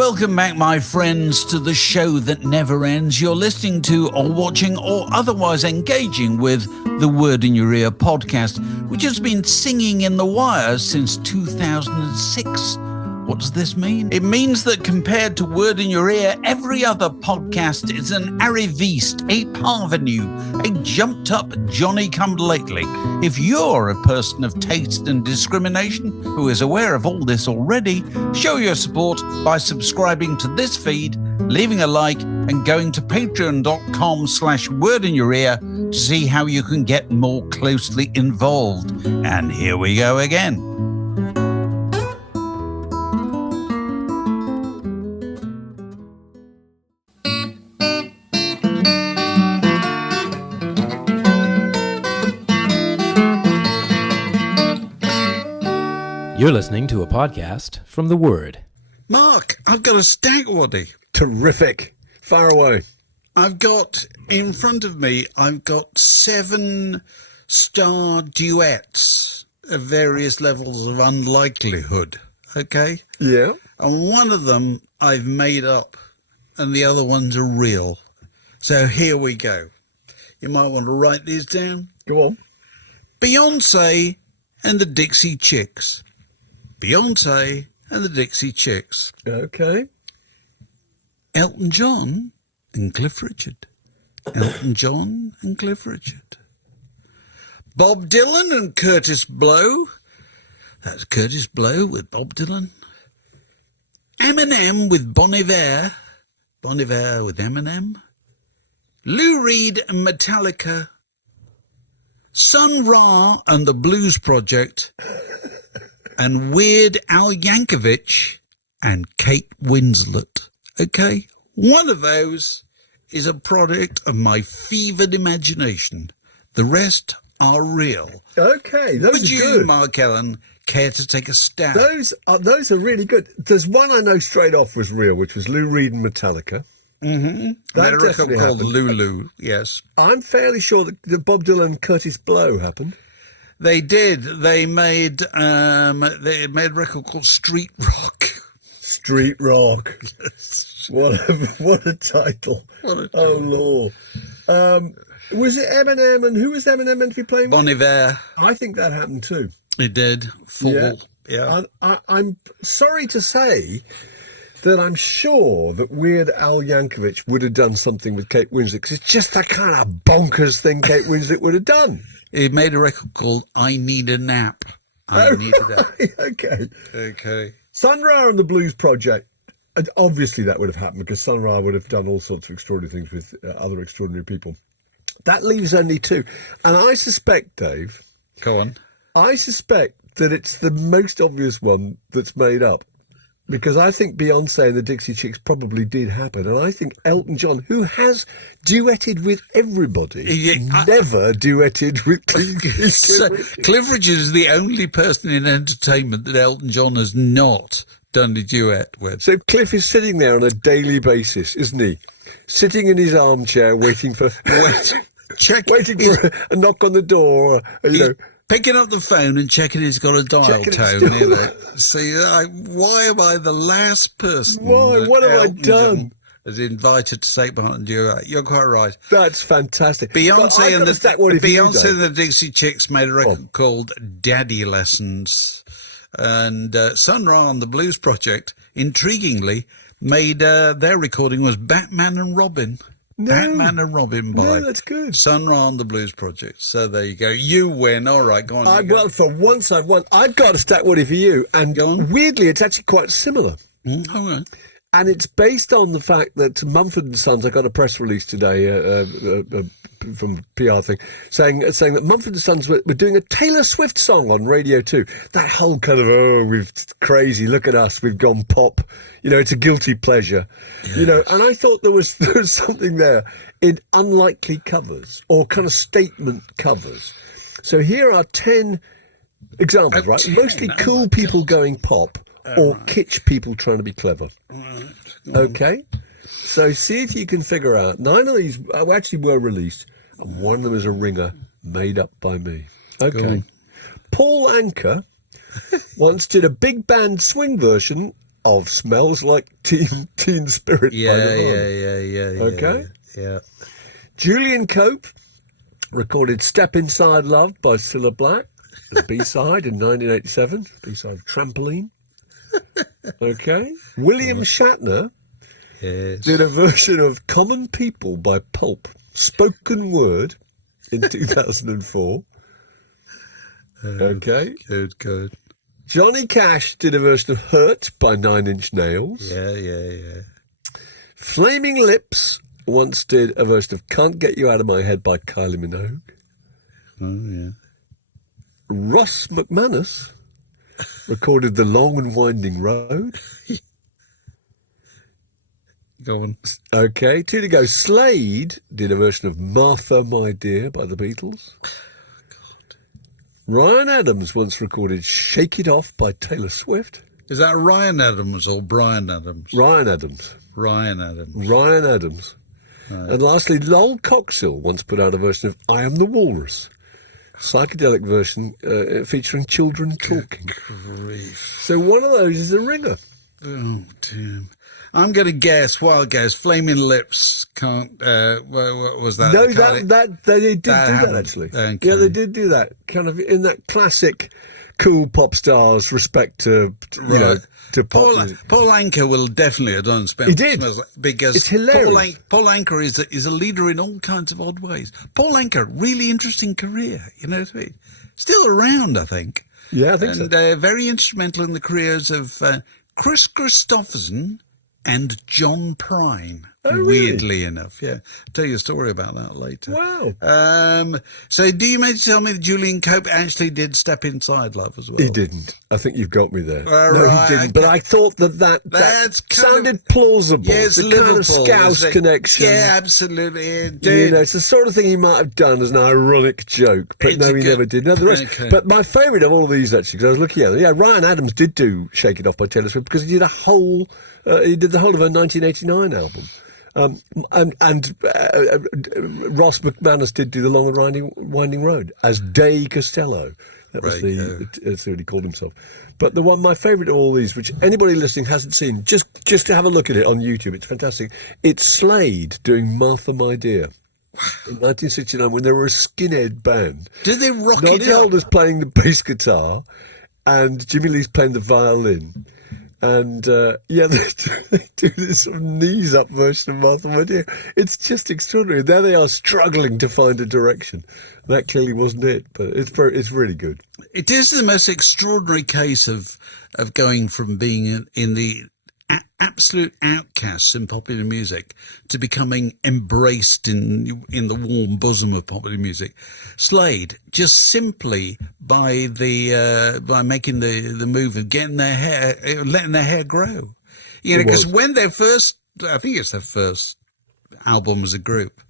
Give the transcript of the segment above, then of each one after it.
Welcome back, my friends, to the show that never ends. You're listening to or watching or otherwise engaging with the Word in Your Ear podcast, which has been singing in the wires since 2006. What does this mean? It means that compared to Word in Your Ear, every other podcast is an arriviste, a parvenu, a jumped-up Johnny-come-lately. If you're a person of taste and discrimination who is aware of all this already, show your support by subscribing to this feed, leaving a like, and going to patreon.com/wordinyourear to see how you can get more closely involved. And here we go again. You're listening to a podcast from The Word. Mark, I've got a stag waddy. Terrific. Far away. I've got, in front of me, I've got 7-star duets of various levels of unlikelihood, okay? Yeah. And one of them I've made up, and the other ones are real. So here we go. You might want to write these down. Go on. Beyonce and the Dixie Chicks. Beyonce and the Dixie Chicks. Okay. Elton John and Cliff Richard. Elton John and Cliff Richard. Bob Dylan and Kurtis Blow. That's Kurtis Blow with Bob Dylan. Eminem with Bon Iver. Bon Iver with Eminem. Lou Reed and Metallica. Sun Ra and the Blues Project. And Weird Al Yankovic and Kate Winslet. Okay? One of those is a product of my fevered imagination. The rest are real. Okay, those Would are you, good. Mark Ellen, care to take a stab? Those are really good. There's one I know straight off was real, which was Lou Reed and Metallica. Mm-hmm. That That record definitely called happened. Lulu, yes. I'm fairly sure that Bob Dylan and Curtis Blow happened. They did. They made a record called Street Rock. Street Rock. What a title. What a Oh, title. Lord. Was it Eminem, and who was Eminem meant to be playing with? Bon Iver. I think that happened too. It did. Full. Yeah. I'm sorry to say that I'm sure that Weird Al Yankovic would have done something with Kate Winslet, because it's just that kind of bonkers thing Kate Winslet would have done. He made a record called I Need a Nap. I Need a Nap. Okay. Okay. Sun Ra and the Blues Project. And obviously that would have happened because Sun Ra would have done all sorts of extraordinary things with other extraordinary people. That leaves only two. And I suspect, Dave, Go on. I suspect that it's the most obvious one that's made up. Because I think Beyonce and the Dixie Chicks probably did happen. And I think Elton John, who has duetted with everybody, never duetted with Cliff Richard. Cliff Richard is the only person in entertainment that Elton John has not done a duet with. So Cliff is sitting there on a daily basis, isn't he? Sitting in his armchair waiting for waiting for a knock on the door, picking up the phone and checking he's got a dial tone. You know. See, why am I the last person? Why? What have I Elton done? John is invited to take part in duet. You're quite right. That's fantastic. Beyonce and Beyonce the Dixie Chicks made a record called Daddy Lessons, and Sun Ra and the Blues Project, intriguingly, made their recording was Batman and Robin. Batman and Robin by that's good. Sun Ra and the Blues Project. So there you go. You win. All right, go on. Well, for once I've won. I've got a stat Woody for you, and weirdly, it's actually quite similar. All right. And it's based on the fact that Mumford & Sons, I got a press release today from a PR thing, saying that Mumford & Sons were doing a Taylor Swift song on Radio 2. That whole kind of, we've crazy, look at us, we've gone pop. It's a guilty pleasure. Yes. And I thought there was something there in unlikely covers or kind of statement covers. So here are 10 examples, right? Mostly cool people going pop. Or kitsch people trying to be clever. Okay? So see if you can figure out. 9 of these actually were released, and one of them is a ringer made up by me. Okay. Paul Anka once did a big band swing version of Smells Like Teen Spirit by Nirvana. Yeah. Okay. Yeah. Julian Cope recorded Step Inside Love by Cilla Black, the B-side in 1987, B-side of Trampoline. Okay. William Shatner did a version of Common People by Pulp, spoken word, in 2004. Okay. Good. Johnny Cash did a version of Hurt by Nine Inch Nails. Yeah. Flaming Lips once did a version of Can't Get You Out of My Head by Kylie Minogue. Oh, yeah. Ross McManus recorded The Long and Winding Road. Go on. Okay, two to go. Slade did a version of Martha, My Dear by the Beatles. God. Ryan Adams once recorded Shake It Off by Taylor Swift. Is that Ryan Adams or Brian Adams? Ryan Adams. Ryan Adams. Ryan Adams. Right. And lastly, Lol Coxhill once put out a version of I Am the Walrus. Psychedelic version featuring children talking. Grief. So one of those is a ringer. Oh, damn. I'm going to guess, wild guess, Flaming Lips can't, what was that? No, they did do that, actually. Okay. Yeah, they did do that. Kind of in that classic cool pop stars respect to, you know, to pop music. Paul Anka will definitely have done He did. Because it's hilarious. Paul Anka is a leader in all kinds of odd ways. Paul Anka, really interesting career, you know what I mean? Still around, I think. Yeah, I think so. And very instrumental in the careers of Chris Christopherson and John Prine. Oh, really? Weirdly enough, yeah. I'll tell you a story about that later. Wow. So do you mean to tell me that Julian Cope actually did Step Inside Love as well? He didn't. I think you've got me there. No, right, he didn't. But I thought that sounded plausible. Yeah, it's the kind of Scouse connection. Yeah, absolutely. It did. You know, it's the sort of thing he might have done as an ironic joke, but no, he never did. No, the rest. Okay. But my favourite of all of these, actually, because I was looking at it, yeah, Ryan Adams did do Shake It Off by Taylor Swift because he did the whole of her 1989 album. And Ross McManus did do The Long and Winding Road as Day Costello. That was that's what he called himself. But my favourite of all these, which anybody listening hasn't seen, just to have a look at it on YouTube, it's fantastic. It's Slade doing Martha, My Dear. In 1969, when they were a skinhead band. Did they rock Noddy it up? Alder's playing the bass guitar and Jimmy Lee's playing the violin. And, they do this sort of knees-up version of Martha, My Dear. It's just extraordinary. There they are struggling to find a direction. That clearly wasn't it, but it's really good. It is the most extraordinary case of going from being in the absolute outcasts in popular music to becoming embraced in the warm bosom of popular music. Slade, just simply by making the move of letting their hair grow. You know, because when I think it's their first album as a group,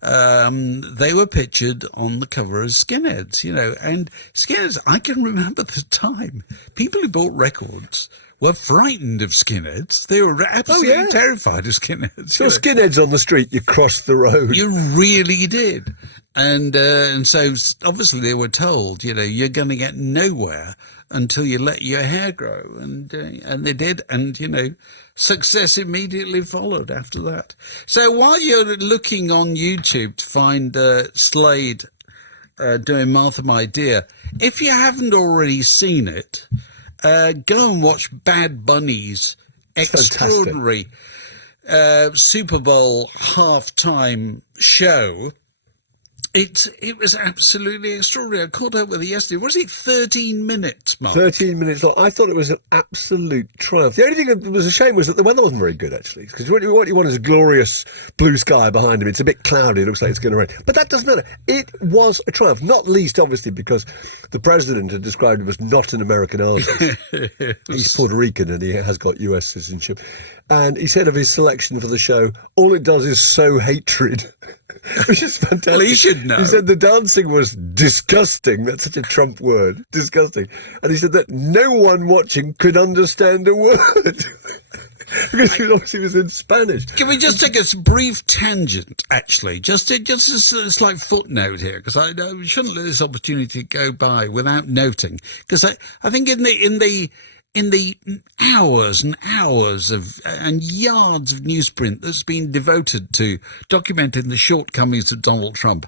they were pictured on the cover as skinheads, you know, and skinheads, I can remember the time, people who bought records were frightened of skinheads. They were absolutely terrified of skinheads. So skinheads on the street, you crossed the road. You really did. And so obviously they were told, you know, you're going to get nowhere until you let your hair grow. And they did. And, you know, success immediately followed after that. So while you're looking on YouTube to find Slade doing Martha, My Dear, if you haven't already seen it, go and watch Bad Bunny's extraordinary Super Bowl halftime show. It was absolutely extraordinary. I caught up with it yesterday. Was it 13 minutes, Mark? 13 minutes long. I thought it was an absolute triumph. The only thing that was a shame was that the weather wasn't very good, actually. Because what you want is a glorious blue sky behind him. It's a bit cloudy. It looks like it's going to rain. But that doesn't matter. It was a triumph. Not least, obviously, because the president had described him as not an American artist. He's Puerto Rican and he has got US citizenship. And he said of his selection for the show, all it does is sow hatred. Which is fantastic. Well, he should know. He said the dancing was disgusting. That's such a Trump word. Disgusting. And he said that no one watching could understand a word. Because he obviously was in Spanish. Can we just take a brief tangent, actually? Just a slight footnote here, because I shouldn't let this opportunity go by without noting. Because I think in in the hours and hours of and yards of newsprint that's been devoted to documenting the shortcomings of Donald Trump,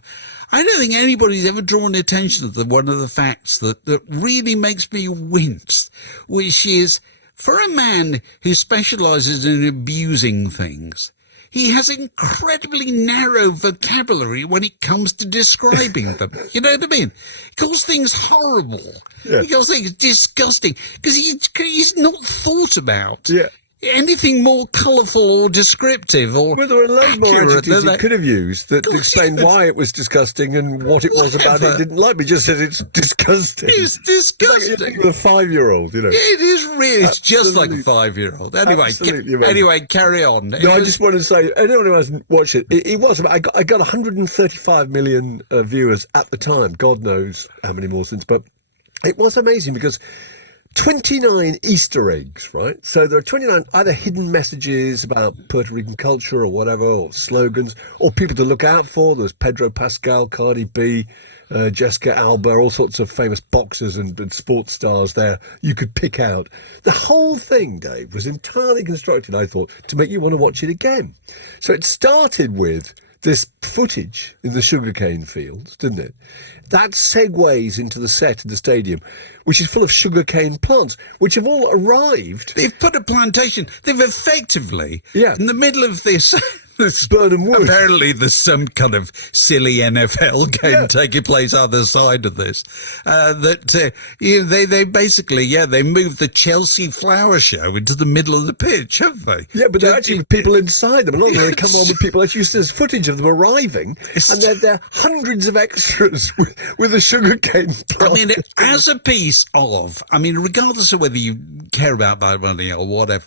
I don't think anybody's ever drawn attention to one of the facts that really makes me wince, which is, for a man who specialises in abusing things, he has incredibly narrow vocabulary when it comes to describing them. You know what I mean? He calls things horrible. Yeah. He calls things disgusting because he's not thought about anything more colourful or descriptive or well, there were a lot more adjectives he could have used that explained why it was disgusting and what it was about it he didn't like. He just said it's disgusting. It's disgusting. Like with a 5-year-old, you know. It is really. It's just like a 5-year-old. Anyway, carry on. No, I just want to say, anyone who hasn't watched it, it was. I got 135 million viewers at the time. God knows how many more since, but it was amazing because 29 Easter eggs, right? So there are 29 either hidden messages about Puerto Rican culture or whatever, or slogans, or people to look out for. There's Pedro Pascal, Cardi B, Jessica Alba, all sorts of famous boxers and sports stars there you could pick out. The whole thing, Dave, was entirely constructed, I thought, to make you want to watch it again. So it started with this footage in the sugarcane fields, didn't it? That segues into the set of the stadium, which is full of sugarcane plants, which have all arrived. They've put a plantation. They've effectively, in the middle of this Burnham Wood. Apparently there's some kind of silly NFL game taking place either side of this. They basically, they moved the Chelsea Flower Show into the middle of the pitch, haven't they? Yeah, but there are actually people inside them. A lot of them, they come on with people. Actually, there's footage of them arriving, and there are hundreds of extras with a sugarcane plant. I mean, as a piece of, regardless of whether you care about that money or whatever,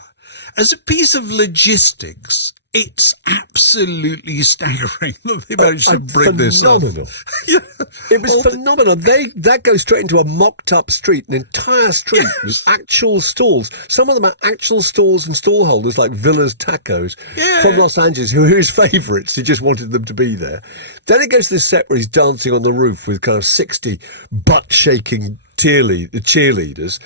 as a piece of logistics, it's absolutely staggering that they managed to bring this up. It was phenomenal. That goes straight into a mocked-up street, an entire street with actual stalls. Some of them are actual stalls and stall holders, like Villa's Tacos from Los Angeles, who are his favourites. He just wanted them to be there. Then it goes to this set where he's dancing on the roof with kind of 60 butt-shaking cheerleaders,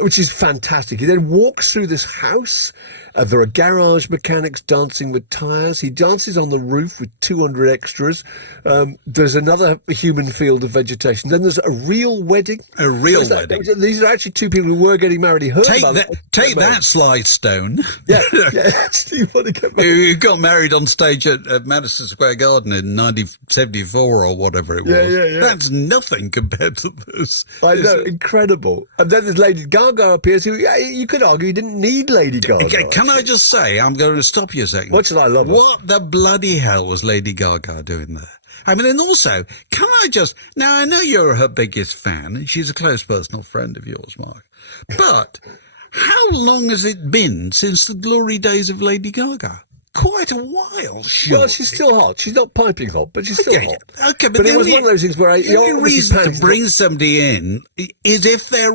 which is fantastic. He then walks through this house. There are garage mechanics dancing with tyres. He dances on the roof with 200 extras. There's another human field of vegetation. Then there's a real wedding. A real wedding. These are actually two people who were getting married. He heard about it. Take that, Sly Stone. Steve wanted to get married. Who got married on stage at Madison Square Garden in 1974 or whatever it was. Yeah. That's nothing compared to this. I know, incredible. And then there's Lady Gaga appears, who you could argue he didn't need Lady Gaga. Can I just say, I'm going to stop you a second. Much as I love her. What the bloody hell was Lady Gaga doing there? And also, can I just... Now, I know you're her biggest fan, and she's a close personal friend of yours, Mark. But how long has it been since the glory days of Lady Gaga? Quite a while, surely. Well, she's still hot. She's not piping hot, but she's still hot. Okay, but it was one of those things where the only reason to bring somebody in is if they're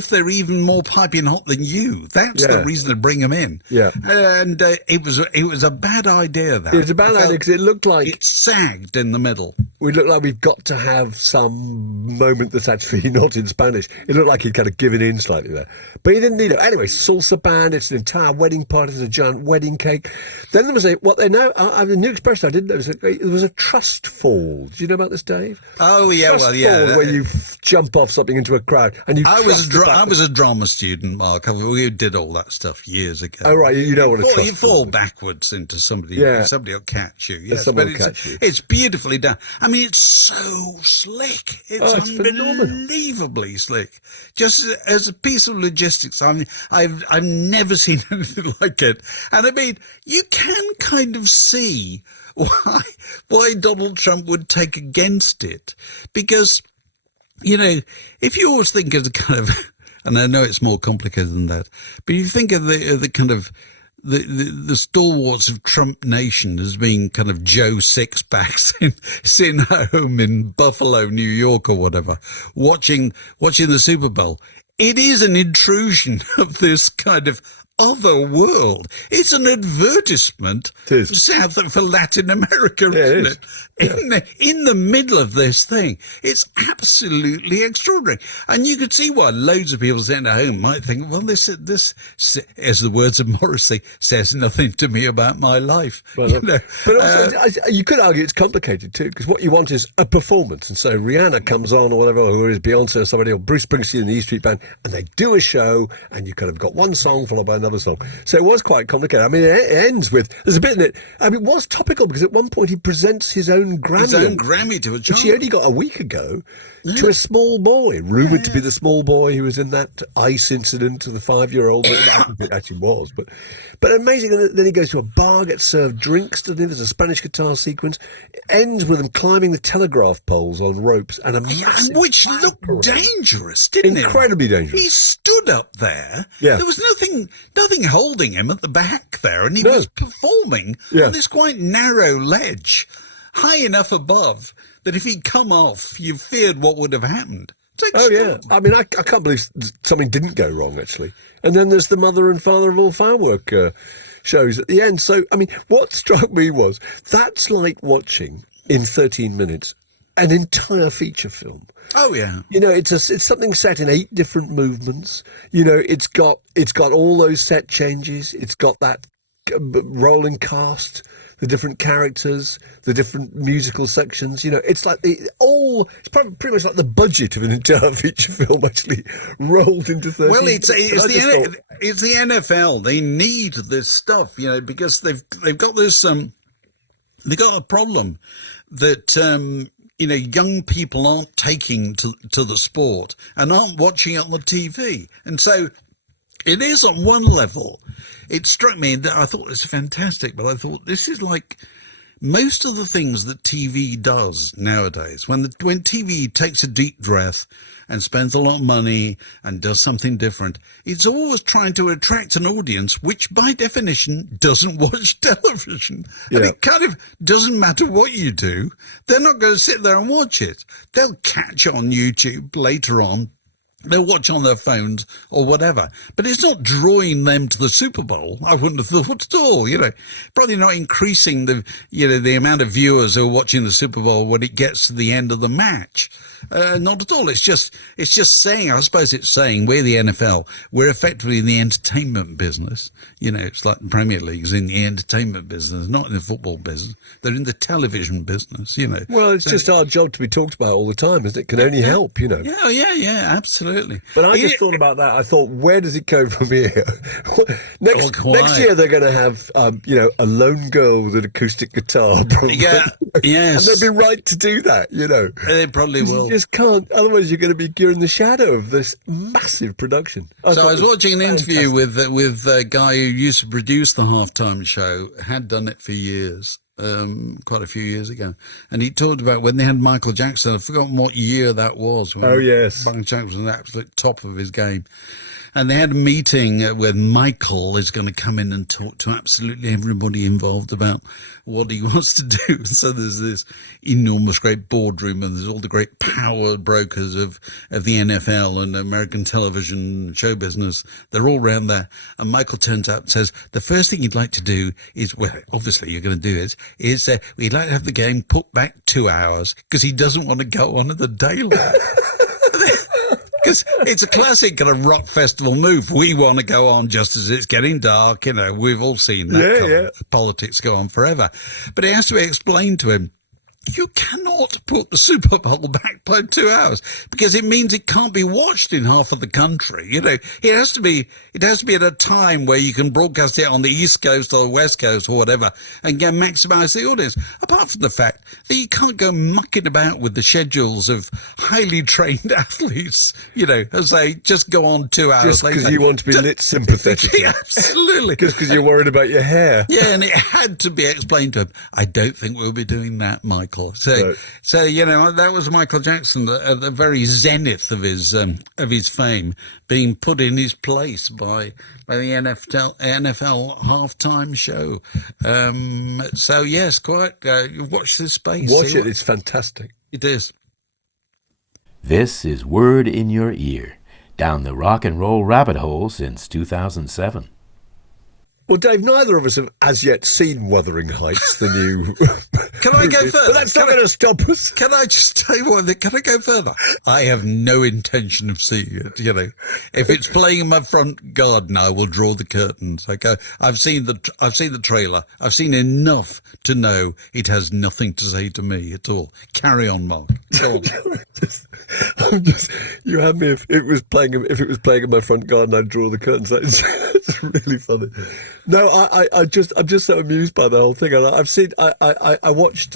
they're even more piping hot than you. That's the reason to bring them in. Yeah, and it was a bad idea. That it was a bad idea because it looked like it sagged in the middle. We look like we've got to have some moment that's actually not in Spanish. It looked like he'd kind of given in slightly there, but he didn't need it. Anyway, salsa band. It's an entire wedding party. There's a giant wedding cake. Then there was a new expression I didn't know. There was a trust fall. Do you know about this, Dave? Oh yeah, trust fall, where you jump off something into a crowd and you. I was a drama student, Mark. We did all that stuff years ago. Oh right, you know what a trust fall. You fall backwards into somebody. Yeah. Somebody will catch you. Yes, someone will catch you. It's beautifully done. It's so slick. It's unbelievably slick. Just as a piece of logistics, I've never seen anything like it. And you can kind of see why Donald Trump would take against it. Because, if you always think of the kind of, and I know it's more complicated than that, but you think of the kind of, the stalwarts of Trump Nation as being kind of Joe Sixpacks sitting home in Buffalo, New York or whatever, watching the Super Bowl. It is an intrusion of this kind of other world. It's an advertisement It is. for Latin America, Yeah, it isn't is. it? In the middle of this thing. It's absolutely extraordinary. And you could see why loads of people sitting at home might think, well, this, as the words of Morrissey, says nothing to me about my life. Well, but also, you could argue it's complicated too, because what you want is a performance. And so Rihanna comes on, or whatever, or is Beyonce or somebody, or Bruce Springsteen and the E Street Band, and they do a show, and you kind of got one song followed by another song. So it was quite complicated. I mean, it ends with, there's a bit in it, I mean, it was topical, because at one point he presents his own Grammy. His own Grammy to a child. Which he only got a week ago, to a small boy, rumoured to be the small boy who was in that ice incident to the 5-year-old. I don't think it actually was, but amazing. And then he goes to a bar, gets served drinks, doesn't he? There's a Spanish guitar sequence. It ends with him climbing the telegraph poles on ropes, and a massive which looked dangerous, didn't it? Incredibly dangerous. He stood up there. Yeah. There was nothing holding him at the back there, and he was performing on this quite narrow ledge, high enough above that if he'd come off, you feared what would have happened. Oh, yeah. I mean, I can't believe something didn't go wrong, actually. And then there's the mother and father of all firework shows at the end. So, I mean, what struck me was that's like watching, in 13 minutes, an entire feature film. Oh, yeah. You know, it's something set in 8 different movements. You know, it's got all those set changes. It's got that rolling cast, the different characters, the different musical sections. You know, it's like it's pretty much like the budget of an entire feature film actually rolled into 13. Well, it's the NFL. They need this stuff, you know, because they've got this they've got a problem that you know, young people aren't taking to the sport and aren't watching it on the TV, and so it is on one level. It struck me that I thought this was fantastic, but I thought this is like most of the things that TV does nowadays. When TV takes a deep breath and spends a lot of money and does something different, it's always trying to attract an audience which, by definition, doesn't watch television. Yeah. And it kind of doesn't matter what you do. They're not going to sit there and watch it. They'll catch on YouTube later on. They'll watch on their phones or whatever, but it's not drawing them to the Superbowl. I wouldn't have thought at all. You know, probably not increasing the amount of viewers who are watching the Superbowl when it gets to the end of the match. Not at all. It's just saying, I suppose it's saying we're the NFL. We're effectively in the entertainment business. You know, it's like the Premier League's in the entertainment business, not in the football business. They're in the television business, you know. Well, it's just our job to be talked about all the time, isn't it? It can only help, you know. Yeah, absolutely. But I just thought about that. I thought, where does it go from here? Next year they're going to have, you know, a lone girl with an acoustic guitar. Probably. Yeah, yes. And they'd be right to do that, you know. They probably will. You just can't. Otherwise, you're going to be in the shadow of this massive production. I was watching an interview with a guy who used to produce the halftime show, had done it for years. Quite a few years ago, and he talked about when they had Michael Jackson. I've forgotten what year that was. When yes, Michael Jackson was at the absolute top of his game, and they had a meeting where Michael is going to come in and talk to absolutely everybody involved about what he wants to do. So there's this enormous, great boardroom, and there's all the great power brokers of the NFL and American television show business. They're all around there. And Michael turns up and says, the first thing he'd like to do is, well, obviously you're going to do it, is we'd like to have the game put back 2 hours because he doesn't want to go on at the daylight. Because it's a classic kind of rock festival move. We want to go on just as it's getting dark. You know, we've all seen that kind of politics go on forever. But it has to be explained to him. You cannot put the Super Bowl back by 2 hours because it means it can't be watched in half of the country. You know, it has to be at a time where you can broadcast it on the East Coast or the West Coast or whatever and maximise the audience. Apart from the fact that you can't go mucking about with the schedules of highly trained athletes, you know, as they just go on 2 hours just later. Because you want to be lit sympathetic. Yeah, absolutely. Because you're worried about your hair. Yeah, and it had to be explained to him. I don't think we'll be doing that, Michael. So you know, that was Michael Jackson at the very zenith of his fame, being put in his place by the NFL halftime show. So yes, quite watch this space. Watch it; it's fantastic. It is. This is Word in Your Ear, down the rock and roll rabbit hole since 2007. Well, Dave, neither of us have as yet seen Wuthering Heights, the new. Can I go further? But that's not going to stop us. Can I just tell you one thing? Can I go further? I have no intention of seeing it. You know, if it's playing in my front garden, I will draw the curtains. Okay, I've seen the trailer. I've seen enough to know it has nothing to say to me at all. Carry on, Mark. Go on. You had me. If it was playing in my front garden, I'd draw the curtains. That's really funny. No, I'm just so amused by the whole thing. And I watched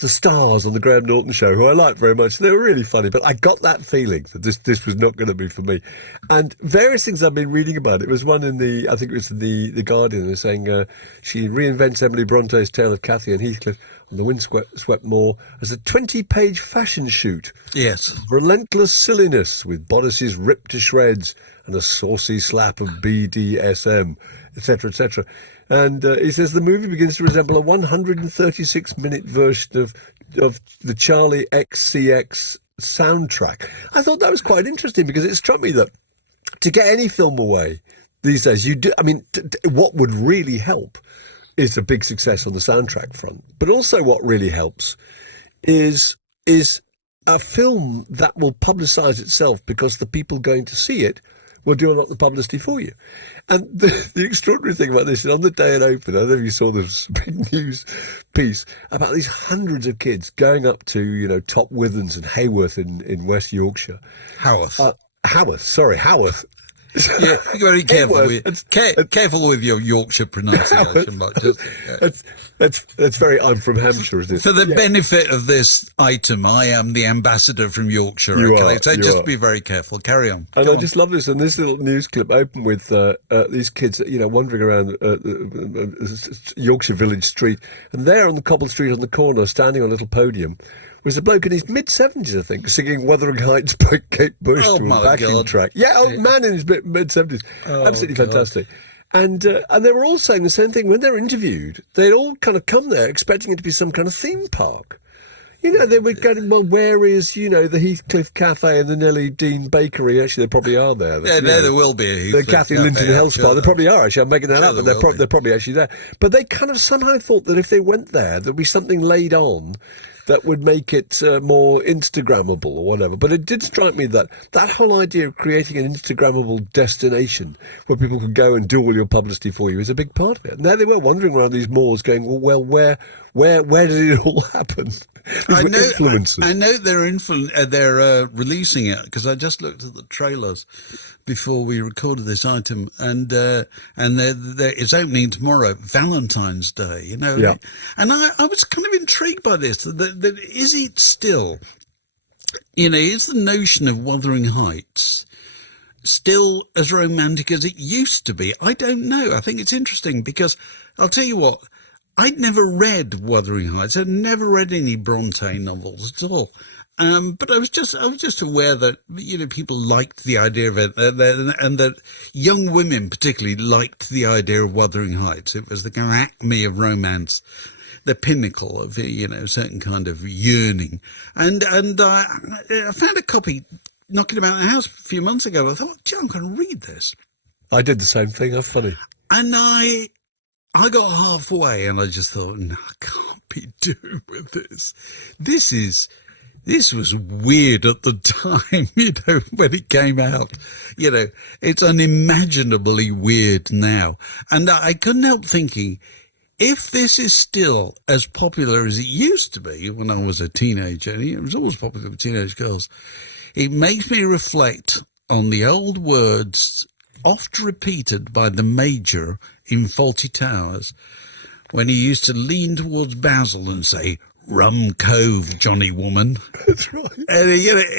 the Stars on the Graham Norton show, who I like very much. They were really funny, but I got that feeling that this was not going to be for me. And various things I've been reading about it. Was one I think it was the Guardian, was saying she reinvents Emily Bronte's tale of Cathy and Heathcliff on the windswept moor as a 20-page fashion shoot. Yes. Relentless silliness with bodices ripped to shreds and a saucy slap of BDSM, etc., etc. And he says the movie begins to resemble a 136-minute version of the Charli XCX soundtrack. I thought that was quite interesting because it struck me that to get any film away these days, you do. I mean, what would really help is a big success on the soundtrack front, but also what really helps is a film that will publicise itself because the people going to see it will do a lot of the publicity for you. And the extraordinary thing about this is on the day it opened, I don't know if you saw this big news piece about these hundreds of kids going up to, Top Withens and Haworth in West Yorkshire. Haworth. Haworth. Yeah, very careful with your Yorkshire pronunciation. That's very. I'm from Hampshire, isn't it? For the benefit of this item, I am the ambassador from Yorkshire. So be very careful. Carry on. And I just love this. And this little news clip opened with these kids, wandering around Yorkshire Village Street, and there on the cobbled street on the corner, standing on a little podium, was a bloke in his mid-70s, I think, singing Wuthering Heights by Kate Bush to a backing track. Yeah, old man in his mid-70s. Absolutely fantastic. And they were all saying the same thing. When they were interviewed, they'd all kind of come there expecting it to be some kind of theme park. They were going, well, where is, the Heathcliff Cafe and the Nellie Dean Bakery? Actually, they probably are there. There will be a Heathcliff the Kathy Linton Health Spa. They probably are, actually. I'm making that up, but they're probably actually there. But they kind of somehow thought that if they went there, there'd be something laid on that would make it more Instagrammable or whatever. But it did strike me that whole idea of creating an Instagrammable destination where people could go and do all your publicity for you is a big part of it. And there they were wandering around these moors going, well, where did it all happen? I know they're releasing it because I just looked at the trailers before we recorded this item, and it's opening tomorrow, Valentine's Day. Yeah. And I was kind of intrigued by this. That is it still? Is the notion of Wuthering Heights still as romantic as it used to be? I don't know. I think it's interesting because I'll tell you what. I'd never read Wuthering Heights. I'd never read any Bronte novels at all. But I was just aware that, people liked the idea of it, and that young women particularly liked the idea of Wuthering Heights. It was the kind of acme of romance, the pinnacle of, a certain kind of yearning. And I found a copy knocking about the house a few months ago. I thought, gee, I'm going to read this. I did the same thing. How funny. And I got halfway and I just thought, no, I can't be doing with this. This was weird at the time, when it came out. It's unimaginably weird now. And I couldn't help thinking, if this is still as popular as it used to be when I was a teenager, and it was always popular with teenage girls, it makes me reflect on the old words oft repeated by the Major in Fawlty Towers, when he used to lean towards Basil and say, "Rum Cove, Johnny woman." That's right.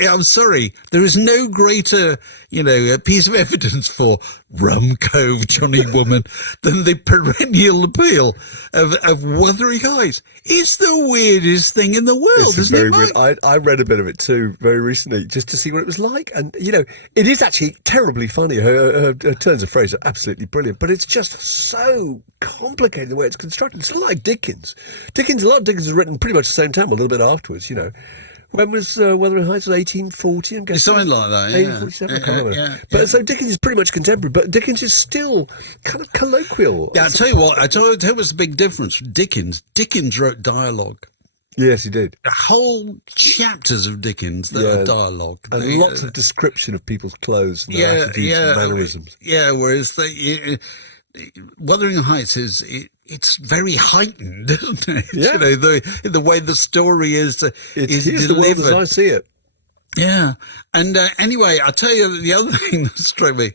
I'm sorry, there is no greater, a piece of evidence for Rum Cove, Johnny woman than the perennial appeal of Wuthering Heights. It's the weirdest thing in the world, isn't it, Mike? Weird. I read a bit of it too very recently, just to see what it was like. And, it is actually terribly funny. Her turns of phrase are absolutely brilliant, but it's just so complicated the way it's constructed. It's not like Dickens. A lot of Dickens was written pretty much the same time, a little bit afterwards, When was Wuthering Heights? 1840, I'm guessing? Something like that, yeah. 1847, I can't remember. Yeah, but yeah. so Dickens is pretty much contemporary, but Dickens is still kind of colloquial. Yeah, I tell you what's the big difference. Dickens wrote dialogue. Yes, he did. Whole chapters of Dickens that are dialogue. And lots of description of people's clothes and their attitudes and mannerisms. Yeah, whereas Wuthering Heights it's very heightened, isn't it? Yeah. You know, the way the story is Here's the world as I see it. Yeah. And anyway, I'll tell you the other thing that struck me,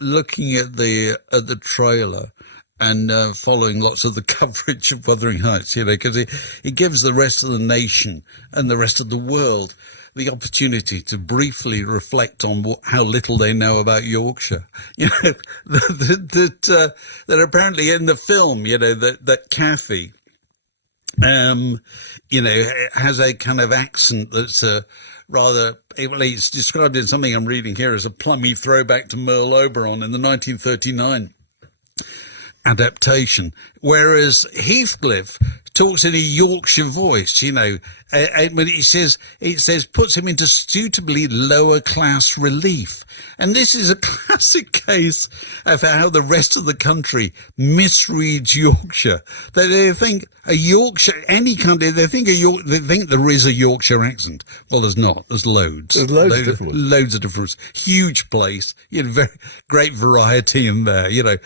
looking at the trailer and following lots of the coverage of Wuthering Heights, you know, because it gives the rest of the nation and the rest of the world the opportunity to briefly reflect on how little they know about Yorkshire. You know, that apparently in the film, you know, that Kathy, you know, has a kind of accent that's rather, it's described in something I'm reading here as a plummy throwback to Merle Oberon in the 1939 adaptation, whereas Heathcliff talks in a Yorkshire voice, you know, and when it says puts him into suitably lower class relief. And this is a classic case of how the rest of the country misreads Yorkshire. They think a Yorkshire, any country, they think there is a Yorkshire accent. Well, there's not. There's loads. There's loads of different ones. Loads of different ones. Huge place. You know, very great variety in there, you know.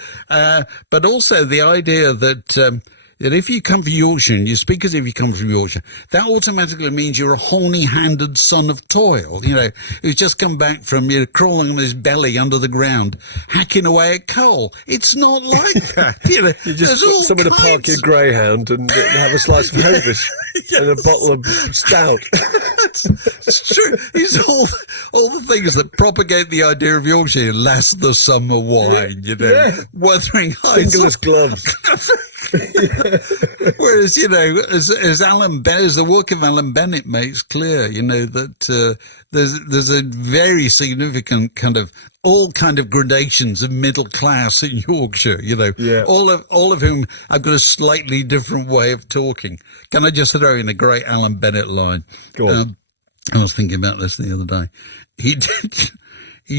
But also the idea that if you come from Yorkshire and you speak as if you come from Yorkshire, that automatically means you're a horny-handed son of toil, you know, who's just come back from, you know, crawling on his belly under the ground, hacking away at coal. It's not like that, you know. You just put someone to park your greyhound and have a slice of Hovis and a bottle of stout. It's true. It's all the things that propagate the idea of Yorkshire. Last the summer wine, you know, Wuthering Heights. Fingerless gloves. Whereas, you know, as the work of Alan Bennett makes clear, you know, that there's a very significant all kind of gradations of middle class in Yorkshire, you know, all of whom have got a slightly different way of talking. Can I just throw in a great Alan Bennett line? Go on. I was thinking about this the other day. He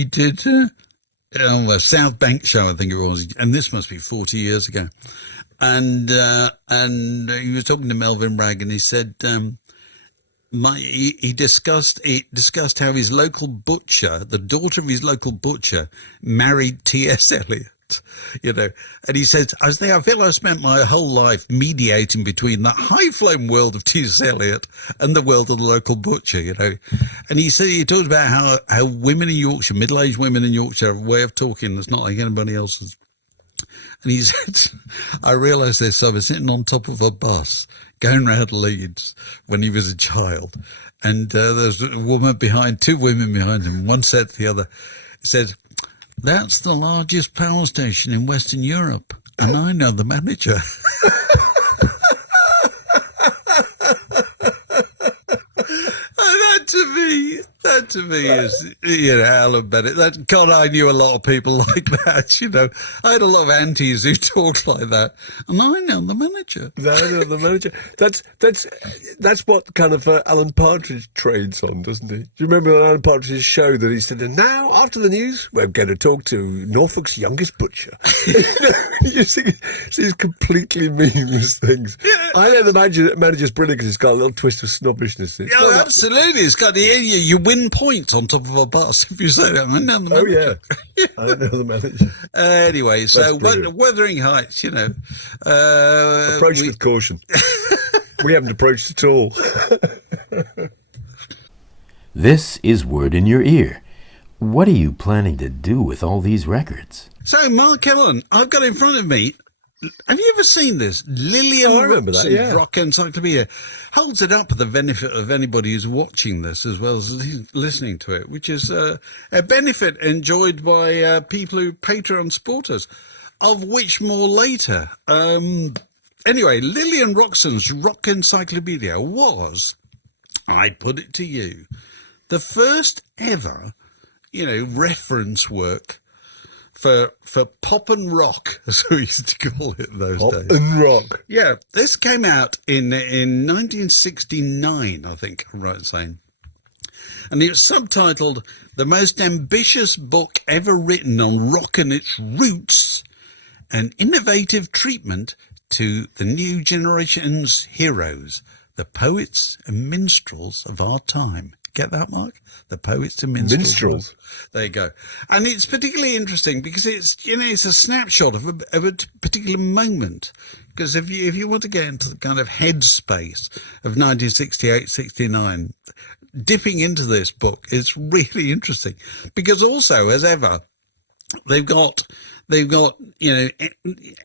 did a South Bank show, I think it was, and this must be 40 years ago. And he was talking to Melvin Bragg, and he said, he discussed how his local butcher, the daughter of his local butcher, married T.S. Eliot. You know, and he said, I feel I spent my whole life mediating between that high-flown world of T.S. Eliot and the world of the local butcher, you know. And he said, he talked about how women in Yorkshire, middle-aged women in Yorkshire, have a way of talking that's not like anybody else's. And he said, I realised this, I was sitting on top of a bus going round Leeds when he was a child. And there was a woman behind, two women behind him. One said to the other, said, that's the largest power station in Western Europe, and I know the manager. That to me is, you know, Alan Bennett. God, I knew a lot of people like that, you know. I had a lot of aunties who talked like that, and I know the manager. I know the manager. That's what kind of Alan Partridge trades on, doesn't he? Do you remember on Alan Partridge's show that he said, and now, after the news, we're going to talk to Norfolk's youngest butcher. You see these completely meaningless things. Yeah. I know the manager's brilliant because he's got a little twist of snobbishness. Oh, absolutely. It's got you win points on top of a bus if you say that. I know the manager. Oh, yeah. I know the manager. Anyway, so Wuthering Heights, you know. Approach with caution. We haven't approached at all. This is Word in Your Ear. What are you planning to do with all these records? So, Mark Ellen, I've got in front of me, have you ever seen this? Lillian I remember that, yeah. Rock Encyclopedia holds it up for the benefit of anybody who's watching this as well as listening to it, which is a benefit enjoyed by people who Patreon support us, of which more later. Anyway, Lillian Roxon's Rock Encyclopedia was, I put it to you, the first ever, you know, reference work for pop and rock, as we used to call it in those Pop days. and rock. Yeah, this came out in 1969, I think I'm right in saying. And it was subtitled "The Most Ambitious Book Ever Written on Rock and Its Roots, an Innovative Treatment to the New Generation's Heroes, the Poets and Minstrels of Our Time." Get that, Mark? The Poets and Minstrels. There you go. And it's particularly interesting because it's a snapshot of a particular moment. Because if you want to get into the kind of headspace of 1968, 69, dipping into this book is really interesting. Because also, as ever, they've got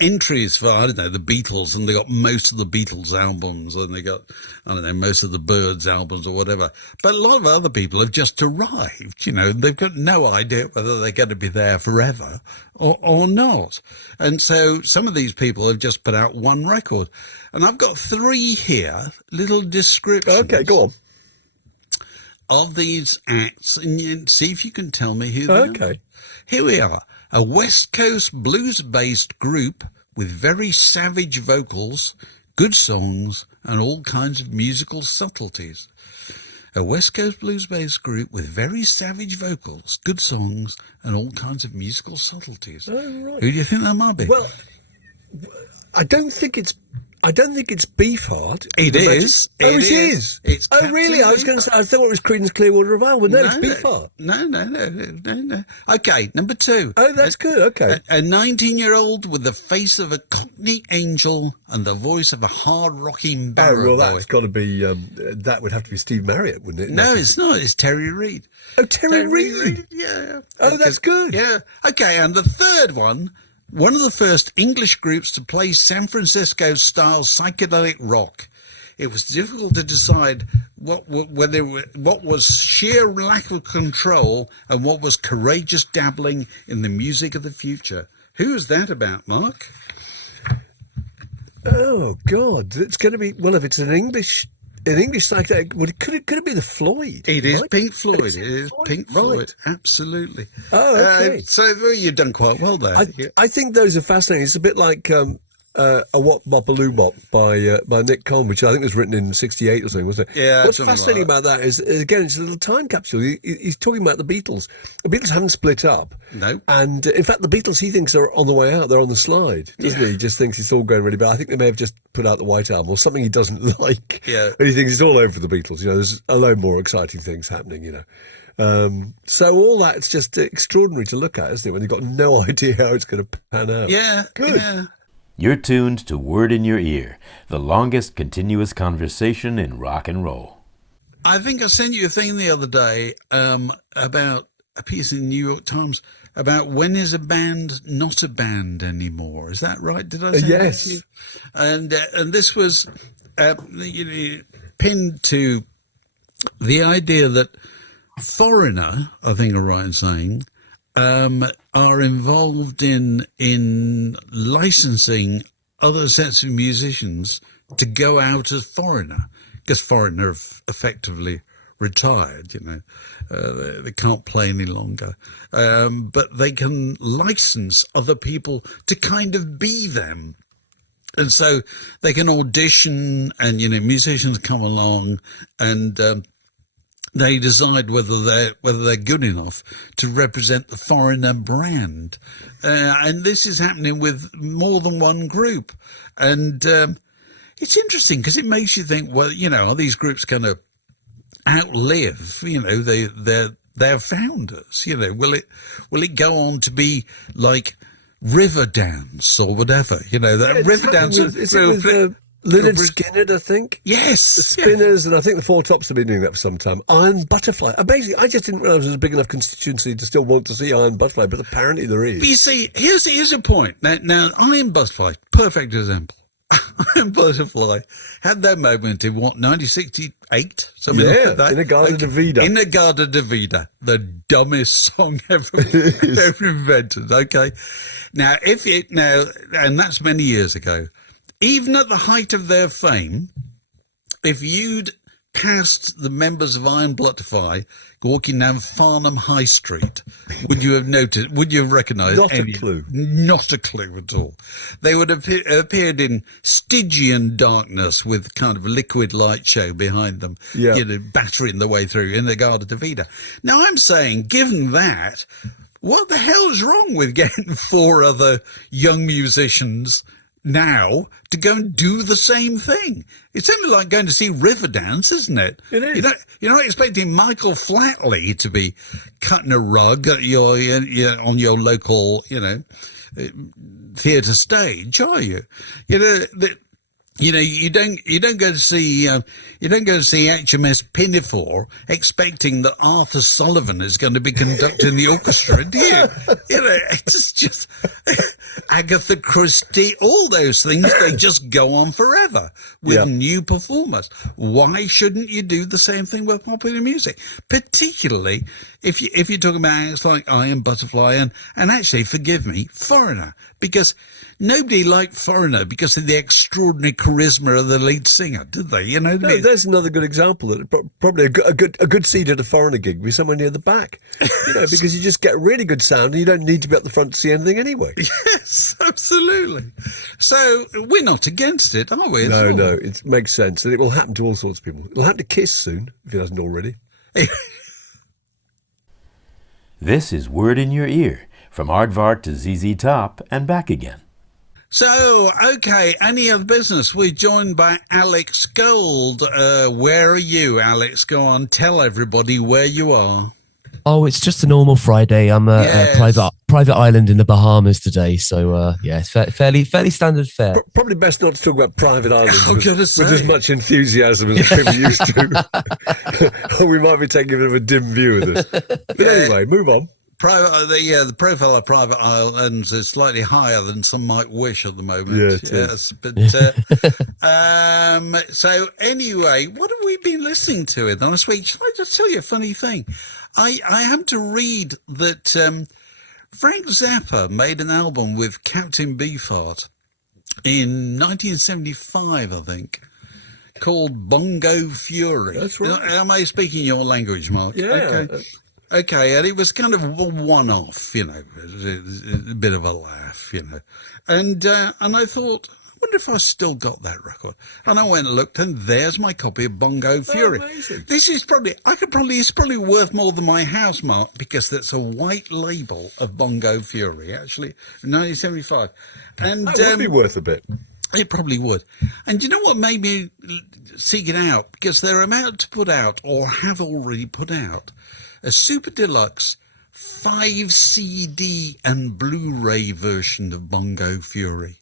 entries for, I don't know, the Beatles, and they got most of the Beatles albums, and they got, I don't know, most of the Byrds albums or whatever. But a lot of other people have just arrived, they've got no idea whether they're going to be there forever or not. And so some of these people have just put out one record. And I've got 3 here, little descriptions. Okay, go on. Of these acts, and see if you can tell me who they are. Okay. Here we are. A West Coast blues-based group with very savage vocals, good songs, and all kinds of musical subtleties. A West Coast blues-based group with very savage vocals, good songs, and all kinds of musical subtleties. Oh, right. Who do you think that might be? Well, I don't think it's Beefheart. It is. It is. It's oh, really? I was going to say, I thought it was Creedence Clearwater Revival, but no, it's Beefheart. No. Okay, number 2. Oh, that's good. Okay. A 19-year-old with the face of a Cockney angel and the voice of a hard-rocking barrow well, boy. that's got to be, that would have to be Steve Marriott, wouldn't it? No, it's not. It's Terry Reid. Oh, Terry Reid. Yeah. Oh, that's good. Yeah. Okay, and the third one of the first English groups to play San Francisco-style psychedelic rock. It was difficult to decide what was sheer lack of control and what was courageous dabbling in the music of the future. Who's that about, Mark? Oh, God. It's going to be, well, if it's an English psychedelic, well, could it be the Floyd? It is right? Pink Floyd. It is Pink Floyd. Right. Absolutely. Oh, okay. So you've done quite well there. I think those are fascinating. It's a bit like a What Bop a Loo Bop by Nick Cohn, which I think was written in 68 or something, wasn't it? Yeah. What's fascinating about that is, again, it's a little time capsule. He's talking about the Beatles. The Beatles haven't split up. No. And in fact, the Beatles, he thinks, are on the way out. They're on the slide, doesn't he? He just thinks it's all going really bad. I think they may have just put out the White Album or something he doesn't like. Yeah. And he thinks it's all over the Beatles. There's a load more exciting things happening, So all that's just extraordinary to look at, isn't it? When you've got no idea how it's going to pan out. Yeah. Good. Yeah. You're tuned to Word in Your Ear, the longest continuous conversation in rock and roll. I think I sent you a thing the other day about a piece in the New York Times about when is a band not a band anymore. Is that right? Did I say yes. that to you? And this was pinned to the idea that Foreigner, I think I'm right in saying, are involved in licensing other sets of musicians to go out as Foreigner, because Foreigner have effectively retired, they can't play any longer, but they can license other people to kind of be them. And so they can audition and, musicians come along and they decide whether they're good enough to represent the Foreigner brand. And this is happening with more than one group. And it's interesting because it makes you think, well, are these groups going to outlive, their founders? Will it go on to be like Riverdance or whatever? That Riverdance is with Lynyrd Skynyrd, I think. Yes. The Spinners, and I think the Four Tops have been doing that for some time. Iron Butterfly. Basically, I just didn't realise there was a big enough constituency to still want to see Iron Butterfly, but apparently there is. But you see, here's a point. Now, Iron Butterfly, perfect example. Iron Butterfly had their moment in 1968? Something like that. Inagada de Vida. Inagada de Vida, the dumbest song ever invented. Okay, now and that's many years ago. Even at the height of their fame, if you'd passed the members of Iron Butterfly walking down Farnham High Street, would you have noticed? Would you have recognised? Not a clue. Not a clue at all. They would have appeared in Stygian darkness with kind of liquid light show behind them, battering the way through in the Garda de Vida. Now, I'm saying, given that, what the hell's wrong with getting 4 other young musicians now to go and do the same thing? It's only like going to see Riverdance, isn't it? It is. You're not expecting Michael Flatley to be cutting a rug at on your local, theatre stage, are you? You don't go to see HMS Pinafore expecting that Arthur Sullivan is going to be conducting the orchestra, do you? It's just Agatha Christie, all those things, they just go on forever with new performers. Why shouldn't you do the same thing with popular music? Particularly if you're talking about acts like Iron Butterfly and actually, forgive me, Foreigner, because nobody liked Foreigner because of the extraordinary charisma of the lead singer, did they? There's another good example. That probably a good seat at a Foreigner gig would be somewhere near the back, because you just get really good sound and you don't need to be up the front to see anything anyway. Yes, absolutely. So we're not against it, are we? No, it makes sense, and it will happen to all sorts of people. It'll happen to Kiss soon, if it hasn't already. This is Word in Your Ear, from Aardvark to ZZ Top and back again. So, okay, any other business? We're joined by Alex Gold. Where are you, Alex? Go on, tell everybody where you are. Oh, it's just a normal Friday. I'm a private island in the Bahamas today, so it's fairly standard fare. Probably best not to talk about private islands with as much enthusiasm as people used to. Or we might be taking a bit of a dim view of this. But anyway, move on. The profile of private islands is slightly higher than some might wish at the moment. Yes, but so anyway, what have we been listening to in the last week? Shall I just tell you a funny thing? I have to read that Frank Zappa made an album with Captain Beefheart in 1975, I think, called Bongo Fury. That's right. Am I speaking your language, Mark? Yeah. Okay, and it was kind of a one-off, a bit of a laugh, And I thought, I wonder if I still got that record. And I went and looked, and there's my copy of Bongo Fury. Amazing. This is it's probably worth more than my house, Mark, because that's a white label of Bongo Fury, actually, 1975. And That would be worth a bit. It probably would. And you know what made me seek it out? Because they're about to put out, or have already put out, a super deluxe 5 CD and Blu-ray version of Bongo Fury,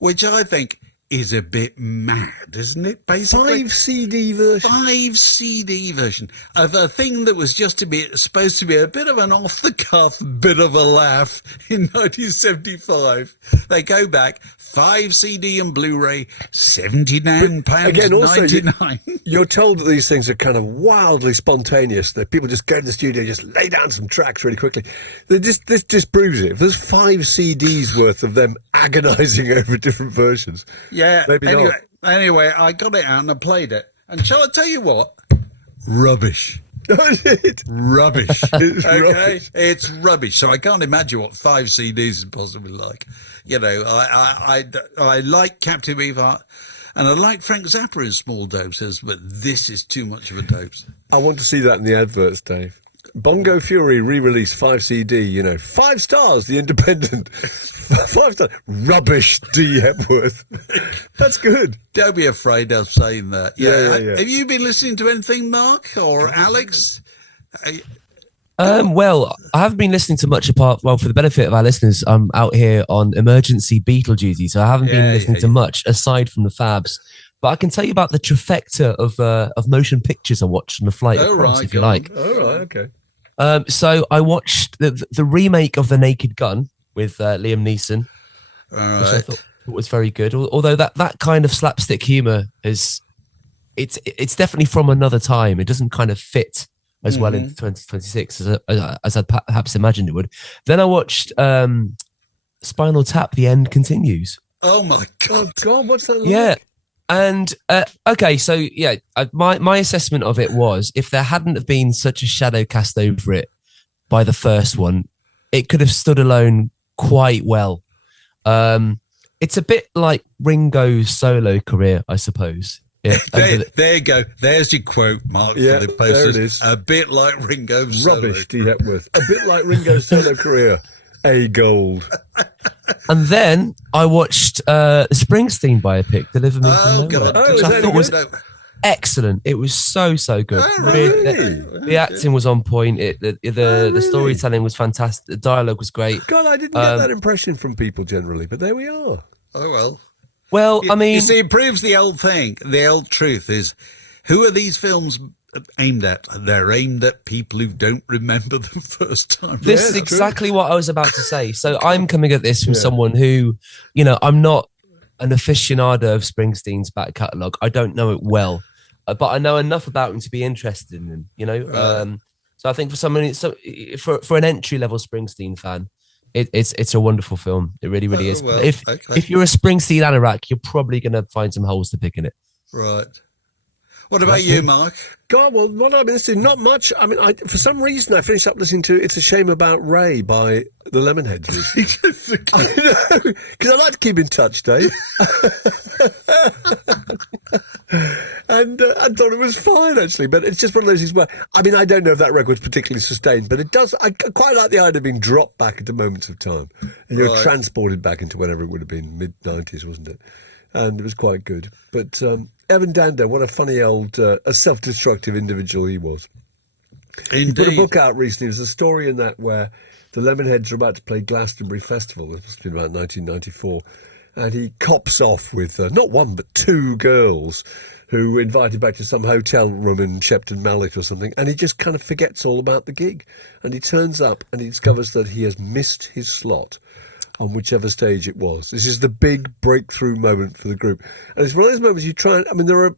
which I think is a bit mad, isn't it? Basically, 5 CD version. 5 CD version of a thing that was just supposed to be a bit of an off-the-cuff, bit of a laugh in 1975. They go back, 5 CD and Blu-ray, £79.99. You're told that these things are kind of wildly spontaneous, that people just go to the studio and just lay down some tracks really quickly. This disproves it. If there's 5 CDs worth of them agonising over different versions. Yeah, maybe anyway, I got it out and I played it. And shall I tell you what? Rubbish. Rubbish. It's okay? rubbish. It's rubbish. So I can't imagine what 5 CDs is possibly like. I like Captain Beefheart and I like Frank Zappa in small doses, but this is too much of a dose. I want to see that in the adverts, Dave. Bongo Fury re-release 5 CD, 5 stars, The Independent. 5 stars. Rubbish, D. Hepworth. That's good. Don't be afraid of saying that. Yeah. Have you been listening to anything, Mark or Alex? Well, I haven't been listening to much for the benefit of our listeners, I'm out here on emergency Beatle duty, so I haven't been listening to much aside from the Fabs. But I can tell you about the trifecta of motion pictures I watched on the flight across, if you like. Oh, right, okay. So I watched the remake of The Naked Gun with Liam Neeson, which I thought was very good. Although that kind of slapstick humor it's definitely from another time. It doesn't kind of fit as well into 2026 as I'd perhaps imagined it would. Then I watched Spinal Tap: The End Continues. Oh my God! Oh God, what's that like? Yeah. And okay, so yeah, my assessment of it was, if there hadn't have been such a shadow cast over it by the first one, it could have stood alone quite well. It's a bit like Ringo's solo career, I suppose. Yeah, there you go. There's your quote, Mark, Yeah, for the posters. there it is. A bit like Ringo's Rubbish, D. solo. Hepworth. A bit like Ringo's solo career. A gold. And then I watched the Springsteen biopic, Deliver Me Oh, from Nowhere, God. which is I that thought was good? excellent. It was so good. Oh, really? The acting was on point. The storytelling was fantastic. The dialogue was great. God, I didn't get that impression from people generally, but there we are. Oh, well. Well, I mean, You see, it proves the old thing. The old truth is, who are these films aimed at? They're aimed at people who don't remember the first time. this is true. exactly what I was about to say. So I'm coming at this from someone who, I'm not an aficionado of Springsteen's back catalogue. I don't know it well, but I know enough about him to be interested in him. So I think for someone, for an entry level Springsteen fan, it's a wonderful film. It really, really is. Well, if you're a Springsteen anorak, you're probably going to find some holes to pick in it. Right. What about you, Mark? God, well, what I've been listening, not much. I mean, for some reason, I finished up listening to "It's a Shame About Ray" by the Lemonheads. I know, because I like to keep in touch, Dave. And I thought it was fine, actually. But it's just one of those things where, I mean, I don't know if that record's particularly sustained, but it does. I quite like the idea of being dropped back into moments of time, and you're transported back into whenever it would have been, mid-90s, wasn't it? And it was quite good. But Evan Dando, what a funny old, a self-destructive individual he was. Indeed. He put a book out recently. There's a story in that where the Lemonheads are about to play Glastonbury Festival. This must have been about 1994. And he cops off with not one, but two girls who were invited back to some hotel room in Shepton Mallet or something. And he just kind of forgets all about the gig. And he turns up and he discovers that he has missed his slot on whichever stage it was. This is the big breakthrough moment for the group. And it's one of those moments you try and, I mean, there are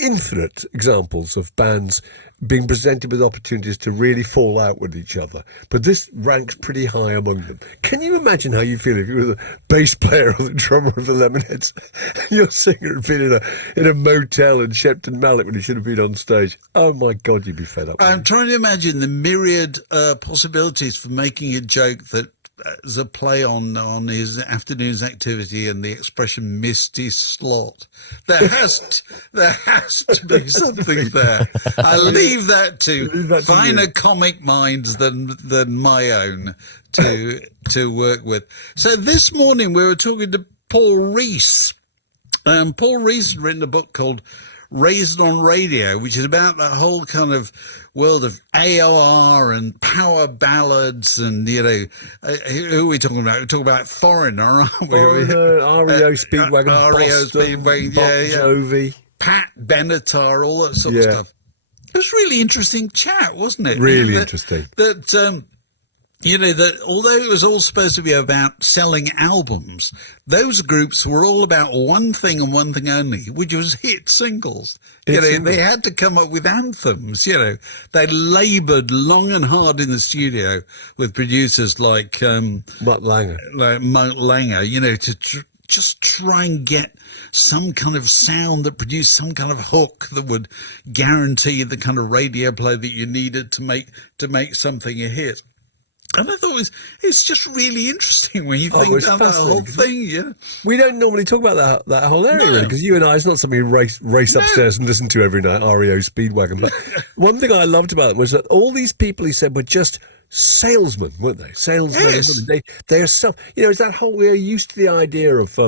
infinite examples of bands being presented with opportunities to really fall out with each other. But this ranks pretty high among them. Can you imagine how you feel if you were the bass player or the drummer of the Lemonheads and your singer had been in a motel in Shepton Mallet when he should have been on stage? Oh my God, you'd be fed up. I'm trying to imagine the myriad possibilities for making a joke that as a play on his afternoon's activity and the expression "missed his slot." There has to be something there. I leave that to finer comic minds than my own to work with. So this morning we were talking to Paul Rees. Paul Rees had written a book called Raised on Radio, which is about that whole kind of world of AOR and power ballads, and who are we talking about? We're talking about Foreigner, aren't we? Foreigner, REO Speedwagon, REO Boston, Speedwagon, Bon yeah. Jovi, Pat Benatar, all that sort of stuff. It was really interesting chat, wasn't it? Really interesting. That although it was all supposed to be about selling albums, those groups were all about one thing and one thing only, which was hit singles. They had to come up with anthems. They laboured long and hard in the studio with producers like Mutt Langer. To just try and get some kind of sound that produced some kind of hook that would guarantee the kind of radio play that you needed to make something a hit. And I thought it's just really interesting when you think about that whole thing. Yeah, we don't normally talk about that whole area because you and I, it's not something we race upstairs and listen to every night. REO Speedwagon. But one thing I loved about them was that all these people he said were just salesmen, weren't they? Salesmen. Yes. They are self. It's that whole. We're used to the idea of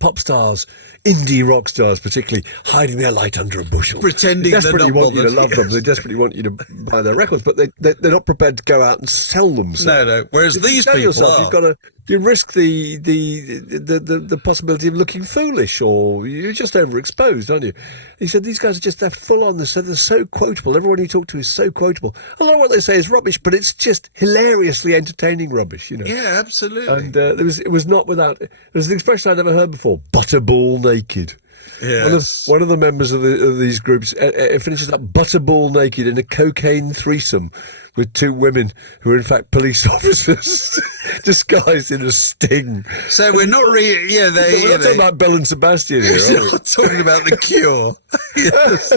pop stars, indie rock stars particularly, hiding their light under a bushel. Pretending they desperately they're not want you to love them. They desperately want you to buy their records, but they're not prepared to go out and sell themselves. No. Whereas if these you people yourself, are. You risk the possibility of looking foolish, or you're just overexposed, aren't you? He said these guys are they're full on. They're so quotable. Everyone you talk to is so quotable. A lot of what they say is rubbish, but it's just hilariously entertaining rubbish, Yeah, absolutely. And it was not without. It was an expression I'd never heard before. Butterball naked. Yes. One of the members of these groups finishes up butterball naked in a cocaine threesome with two women who are in fact police officers disguised in a sting. So we're not really... Yeah, We're not talking about Bell and Sebastian here, are we? We're not talking about The Cure. Yes.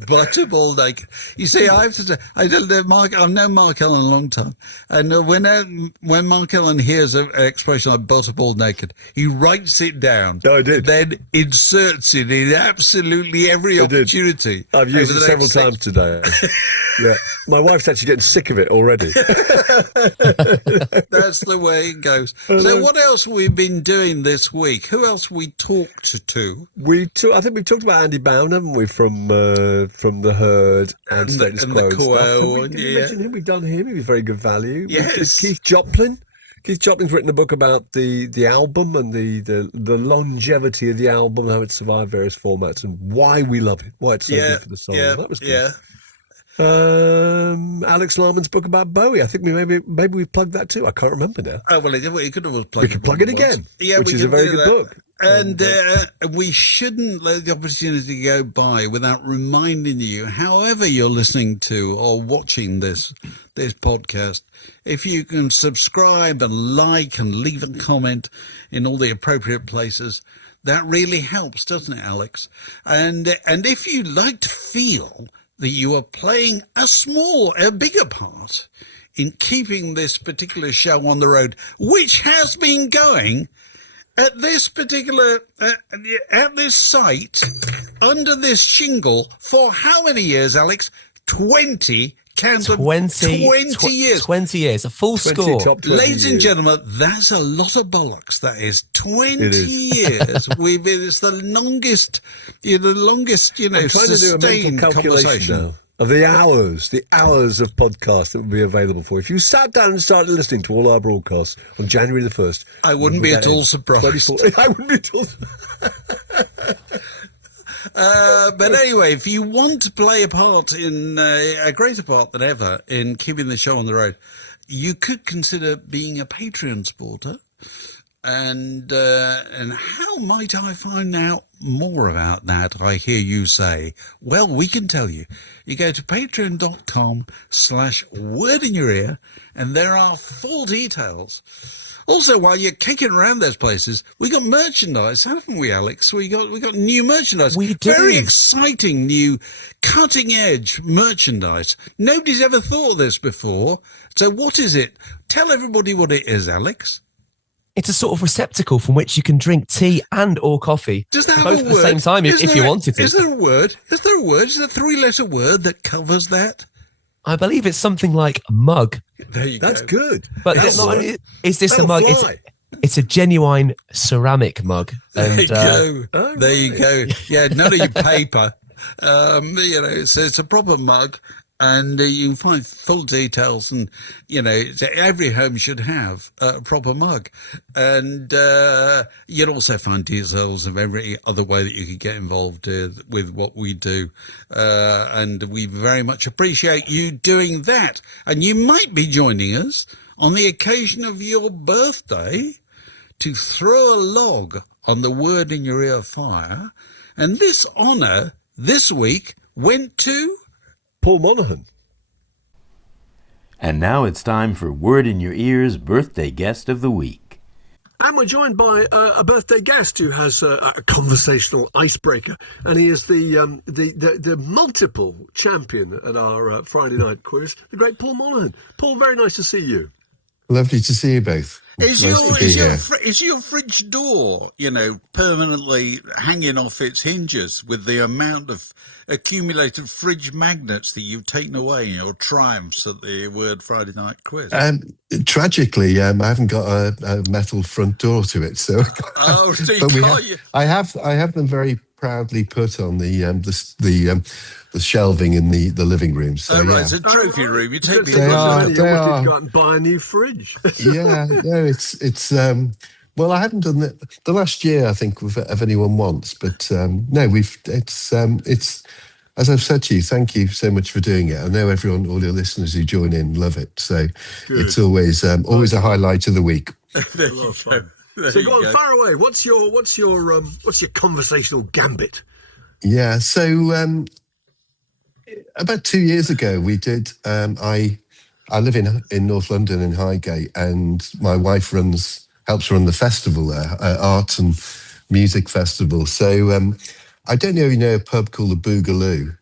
Butterball naked. You see, I have to say, I've known Mark Allen a long time. And when Mark Allen hears an expression like butterball naked, he writes it down. Oh, I did. Then inserts it in absolutely every opportunity. I've used it several times today. Yeah. My wife's actually getting sick of it already. That's the way it goes. So what else have we been doing this week? Who else we talked to? I think we've talked about Andy Bown, haven't we, from The Herd and Status Quo and stuff. Did we mention him? We've done him. He was very good value. Yes. Keith Joplin. Keith Joplin's written a book about the album and the longevity of the album, how it survived various formats, and why we love it, why it's so good for the soul. That was good. Yeah. Alex Larman's book about Bowie. I think maybe we've plugged that too. I can't remember now. Oh, well, you could have plugged it. We could plug it again, which is a very good book. And we shouldn't let the opportunity go by without reminding you, however you're listening to or watching this podcast, if you can subscribe and like and leave a comment in all the appropriate places, that really helps, doesn't it, Alex? And if you like to feel that you are playing a bigger part in keeping this particular show on the road, which has been going at this particular, at this site, under this shingle, for how many years, Alex? 20 years. 20 years, a full score. Ladies and gentlemen, that's a lot of bollocks. That is 20 years. It's the longest, sustained conversation now of the hours of podcast that would be available for. If you sat down and started listening to all our broadcasts on January the 1st, I wouldn't be at all surprised. I wouldn't be at all. But anyway, if you want to play a part in a greater part than ever in keeping the show on the road, you could consider being a Patreon supporter. And how might I find out more about that? I hear you say. Well, we can tell you. You go to patreon.com/wordinyour-ear, and there are full details. Also, while you're kicking around those places, we got merchandise, haven't we, Alex? We got new merchandise. We do. Very exciting new cutting-edge merchandise. Nobody's ever thought of this before. So what is it? Tell everybody what it is, Alex. It's a sort of receptacle from which you can drink tea and or coffee. Does that have both a at word? the same time if you wanted to. Is there a word? Is there a a three-letter word that covers that? I believe it's something like mug. There you go. That's good. But not only is this a mug, fly. it's a genuine ceramic mug. There And, you go. There you go. Yeah, none of your paper. It's a proper mug. And you can find full details, and every home should have a proper mug. And you'll also find details of every other way that you could get involved with what we do. And we very much appreciate you doing that. And you might be joining us on the occasion of your birthday to throw a log on the Word in Your Ear fire. And this honour this week went to Paul Monaghan. And now it's time for Word in Your Ear's birthday guest of the week. And we're joined by a birthday guest who has a conversational icebreaker, and he is the multiple champion at our Friday night quiz, the great Paul Monaghan. Paul, very nice to see you. Lovely to see you both. Is your fridge door, permanently hanging off its hinges with the amount of accumulated fridge magnets that you've taken away in your triumphs at the Word Friday Night Quiz? Tragically, I haven't got a metal front door to it, so. Oh, so I have them very proudly put on the shelving in the living room. So, it's a trophy room. You take me. They are. Go out and buy a new fridge. Yeah, no, it's. Well, I haven't done the last year, I think, of anyone once, but no, it's as I've said to you, thank you so much for doing it. I know all your listeners who join in love it, so Good. It's always a highlight of the week. There you go. So go on, fire away. What's your conversational gambit? Yeah, so about 2 years ago, we did. I live in North London in Highgate, and my wife helps run the festival there, art and music festival. So I don't know if you know a pub called the Boogaloo.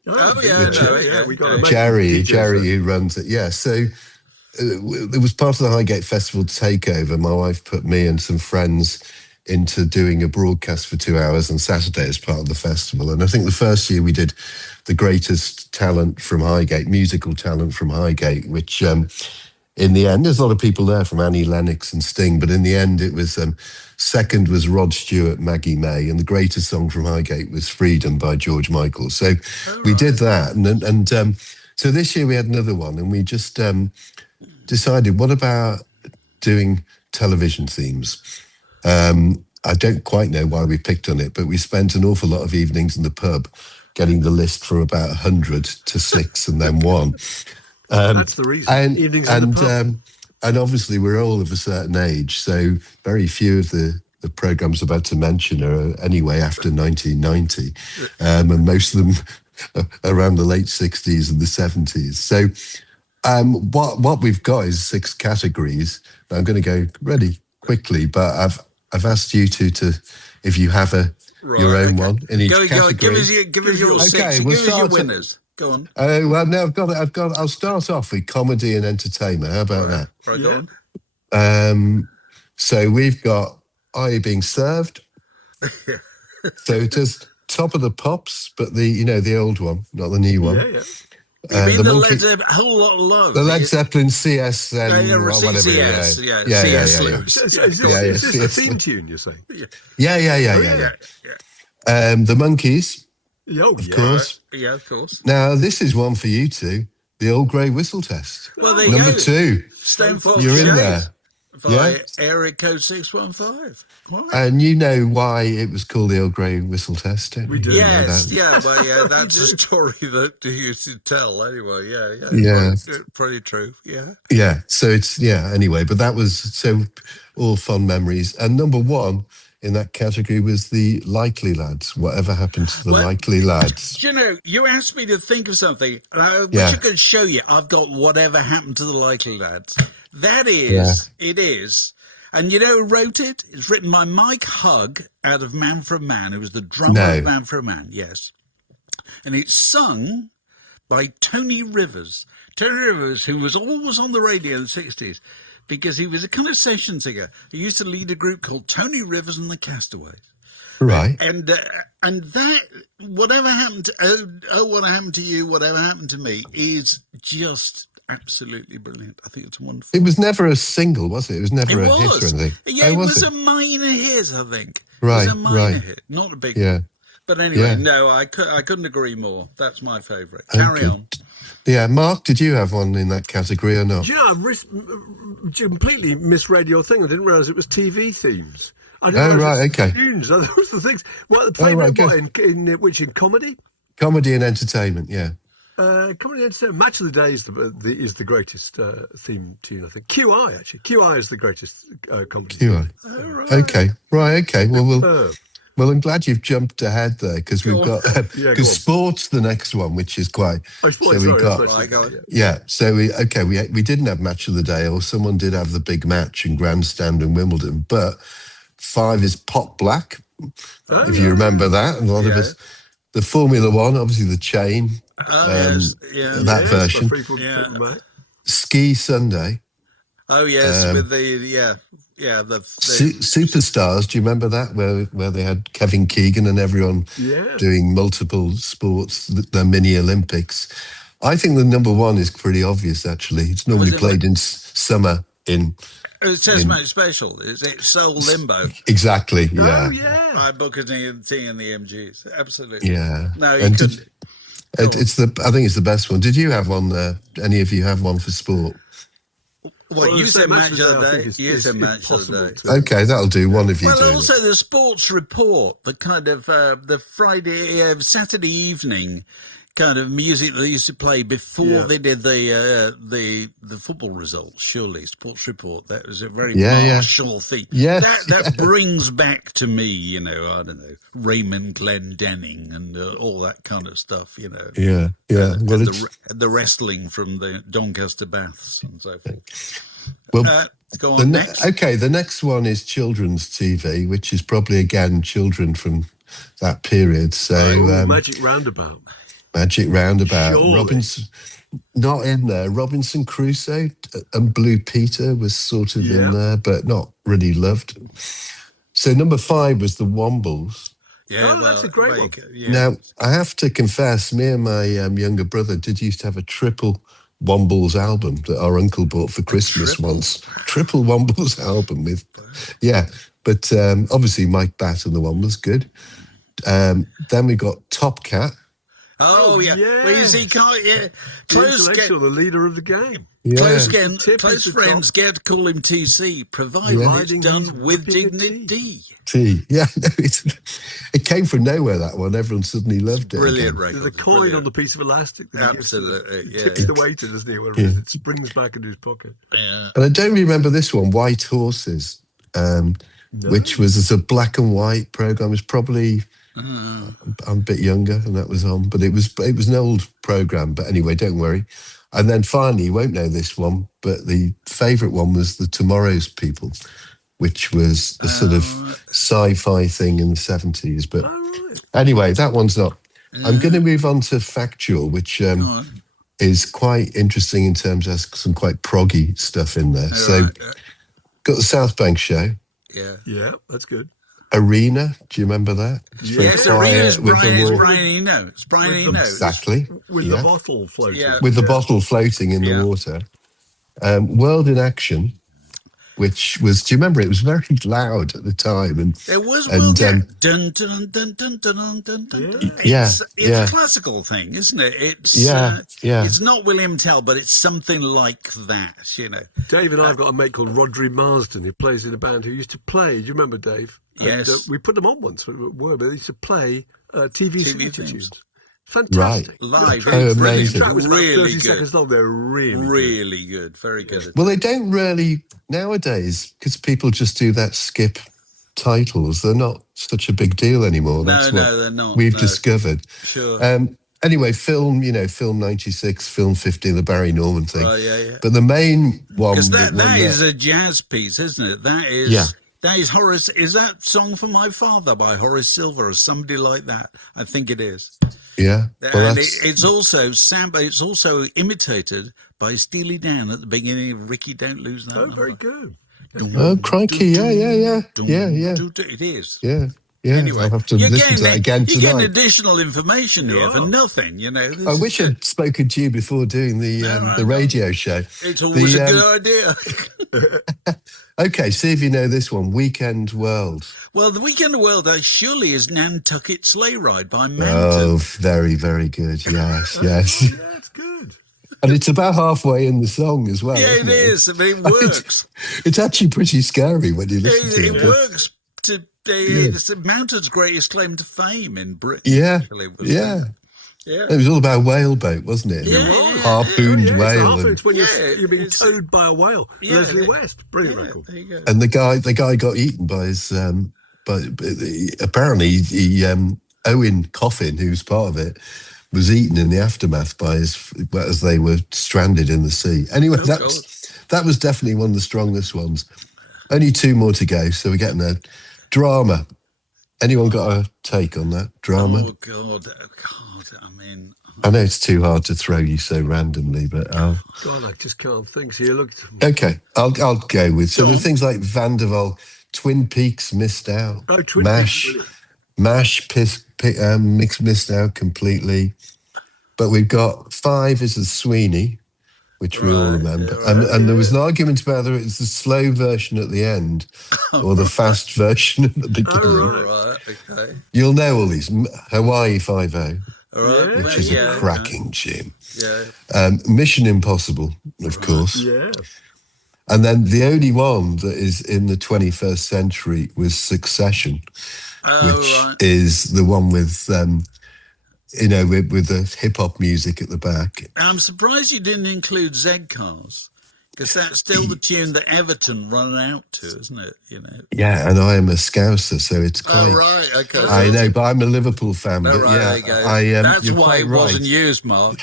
We got Jerry who runs it. Yeah, so it was part of the Highgate Festival takeover. My wife put me and some friends into doing a broadcast for 2 hours on Saturday as part of the festival. And I think the first year we did the greatest talent from Highgate, musical talent from Highgate, which in the end, there's a lot of people there from Annie Lennox and Sting, but in the end it was, second was Rod Stewart, Maggie May, and the greatest song from Highgate was Freedom by George Michael. So we did that. And so this year we had another one, and we just decided, what about doing television themes? I don't quite know why we picked on it, but we spent an awful lot of evenings in the pub getting the list from about 100 to 6 and then 1. That's the reason. Evenings in the pub. And obviously we're all of a certain age, so very few of the programmes I'm about to mention are anyway after 1990, and most of them around the late 60s and the 70s. So what we've got is 6 categories. I'm going to go really quickly, but I've asked you to if you have your own one in each category. Give us your six. Give us your winners. Go on. Oh well, no, I've got. I'll start off with comedy and entertainment. How about that? Right, go on. So we've got Are You Being Served? So it is Top of the Pops, but the old one, not the new one. Yeah. You mean the Led Zeppelin, a whole lot of love. The Led Zeppelin CS and whatever. CS, Is this the theme tune you're saying? Yeah. The Monkees. Of course. Yeah, of course. Now, this is one for you two. The Old Grey Whistle Test. Well, there you Number go. 2. Stonefold You're in Shades there. By area code 615. Right. And you know why it was called the Old Grey Whistle Test, don't we do. Yes, that's a story that you should tell anyway. Yeah. Pretty true, yeah. Yeah, so it's, anyway, but that was, so all fun memories. And number 1 in that category was the Likely Lads. Whatever happened to the Likely Lads? You asked me to think of something, and I wish I could show you. I've got Whatever Happened to the Likely Lads. That is, it is. And you know who wrote it? It's written by Mike Hugg out of Man for a Man, who was the drummer of Man for a Man, yes. And it's sung by Tony Rivers. Tony Rivers, who was always on the radio in the 60s, because he was a kind of session singer. He used to lead a group called Tony Rivers and the Castaways. Right. And that, Whatever Happened to, What Happened to You, Whatever Happened to Me, is just absolutely brilliant. I think it's wonderful. It was never a single, was it? It was never a hit or anything. Yeah, it was a minor hit, I think. Right, it was a minor hit, not a big one. But anyway, no, I couldn't agree more. That's my favourite. Carry on. Yeah, Mark, did you have one in that category or not? Yeah, I completely misread your thing. I didn't realise it was TV themes. I didn't realise it was tunes. Those were the things. What the favourite in comedy? Comedy and entertainment, yeah. Comedy and entertainment. Match of the Day is the greatest theme tune, I think. QI, actually. QI is the greatest comedy QI. Theme. Right. Okay. Well, I'm glad you've jumped ahead there, because we've got sport's the next one, which is quite. Oh, sports, So we didn't have Match of the Day, or someone did have the big match in Grandstand and Wimbledon, but 5 is Pot Black, if you remember that. And a lot of us, the Formula One, obviously the chain, that version. Ski Sunday. Oh yes, with the Superstars. Do you remember that, where they had Kevin Keegan and everyone doing multiple sports, the mini Olympics? I think the number 1 is pretty obvious. Actually, it's normally played in summer in. It says something special. Is it Soul Limbo? Exactly. Yeah. Oh yeah. By Booker T and the MGs. Absolutely. Yeah. No, you couldn't. I think it's the best one. Did you have one? Any of you have one for sport? Well, you said Match of the Day. You said Match of the Day. Okay, that'll do. One of you. Well, also the Sports Report, the kind of the Saturday evening kind of music they used to play before they did the football results. Surely, Sports Report. That was a very martial thing. Yeah, that brings back to me, I don't know, Raymond Glendenning and all that kind of stuff. Yeah. And the wrestling from the Doncaster Baths and so forth. Well, go on next. Okay, the next one is children's TV, which is probably again children from that period. So Magic Roundabout. Surely. Robinson, not in there. Robinson Crusoe and Blue Peter was sort of in there, but not really loved. So number 5 was the Wombles. Yeah, that's a great one. Yeah. Now, I have to confess, me and my younger brother used to have a triple Wombles album that our uncle bought for Christmas once. Triple Wombles album with, but obviously Mike Batt and the Wombles, good. Then we got Top Cat. Oh yeah. Well, you see, the leader of the game. Yeah. Close friends get to call him TC, provided it's done with dignity. Yeah, no, it came from nowhere, that one. Everyone suddenly loved it. Brilliant record. There's a coin on the piece of elastic that absolutely tips the waiter, doesn't he? Whatever it is, it springs back into his pocket. Yeah. And I don't remember this one, White Horses, which was a black and white program. It was probably... I'm a bit younger and that was on, but it was an old program. But anyway, don't worry. And then finally, you won't know this one, but the favourite one was the Tomorrow's People, which was a sort of sci-fi thing in the 70s. But anyway, that one's not. I'm going to move on to Factual, which is quite interesting in terms of some quite proggy stuff in there. Got the South Bank Show. Yeah, that's good. Arena, do you remember that? Yes, Arena's Brian Eno. It's Brian Eno. Exactly. With the bottle floating. Yeah. With the bottle floating in the water. World in Action, which was, do you remember, it was very loud at the time. And there was World in Action. Dun, dun, dun, dun, dun, dun, dun, dun. It's a classical thing, isn't it? It's not William Tell, but it's something like that, Dave and I have got a mate called Rodri Marsden who plays in a band who used to play. Do you remember, Dave? Yes. And, we put them on once, but they used to play TV tunes. Fantastic. Right. Live. Oh, amazing. The track was about really 30 seconds long. They're really good. Very good. Well, they don't really, nowadays, because people just do that skip titles, they're not such a big deal anymore. That's what they're not. We've discovered. Sure. Anyway, film 96, film 50, the Barry Norman thing. Yeah. But the main one... Because that is a jazz piece, isn't it? That is... That is Horace. Is that Song for My Father by Horace Silver or somebody like that? I think it is. Yeah. Well, and it's also imitated by Steely Dan at the beginning of Ricky Don't Lose That Number. Very good. Oh, crikey. Yeah. It is. Yeah. Anyway, I'll have to listen to that again tonight. You're getting additional information here for nothing, I wish I'd spoken to you before doing the radio show. It's always a good idea. Okay, see if you know this one, Weekend World. Well, the Weekend World surely is Nantucket Sleigh Ride by Mountain. Oh, very, very good, yes. Yeah, it's good. And it's about halfway in the song as well. Yeah, it is. I mean, it works. It's actually pretty scary when you listen to it. It works. It's Mountain's greatest claim to fame in Britain. Yeah, actually, yeah. It was all about whaleboat, wasn't it? Yeah. Harpooned whale. It's when you're being towed by a whale. Leslie West, brilliant record. There you go. And the guy got eaten by his. Apparently, Owen Coffin, who was part of it, was eaten in the aftermath by as they were stranded in the sea. Anyway, that was definitely one of the strongest ones. Only 2 more to go, so we're getting there. Drama. Anyone got a take on that drama? Oh God! I mean, I know it's too hard to throw you so randomly, but God, I just can't think. So you looked. Okay, I'll go with there's things like Van der Waal, Twin Peaks missed out. Oh, Twin Peaks. MASH missed out completely. But we've got 5 is the Sweeney, which we all remember. And there was an argument about whether it's the slow version at the end or the fast version at the beginning. Okay. You'll know all these. Hawaii 5-0, which is a cracking tune. Yeah. Mission Impossible, of course. Yeah. And then the only one that is in the 21st century was Succession, which is the one with with the hip hop music at the back. I'm surprised you didn't include Z Cars, because that's still the tune that Everton run out to, isn't it? Yeah, and I am a Scouser, so it's quite. Oh right, okay. I know, but I'm a Liverpool fan. Oh, But right, yeah, there you go. That's you're why quite it right. wasn't used, Mark.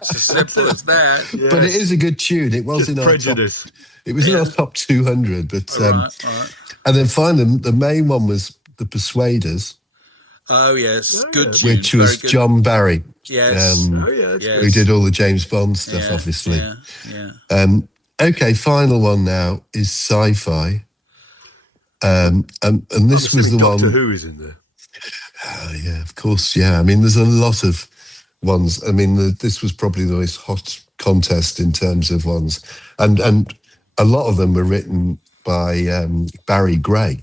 It's as simple as that. Yes. But it is a good tune. It was Just in prejudice. our top. It was in our top 200. But All right. and then finally, the main one was the Persuaders, Oh yes, Oh, good yeah. tune. which was very good. John Barry. Yes. Yes. Yes. Who did all the James Bond stuff, Yeah, obviously. Yeah. Okay, final one now is sci-fi. And this was the Doctor one. Who is in there. Yeah, of course. Yeah, I mean, there's a lot of ones. I mean, this was probably the most hot contest in terms of ones, and a lot of them were written by Barry Gray.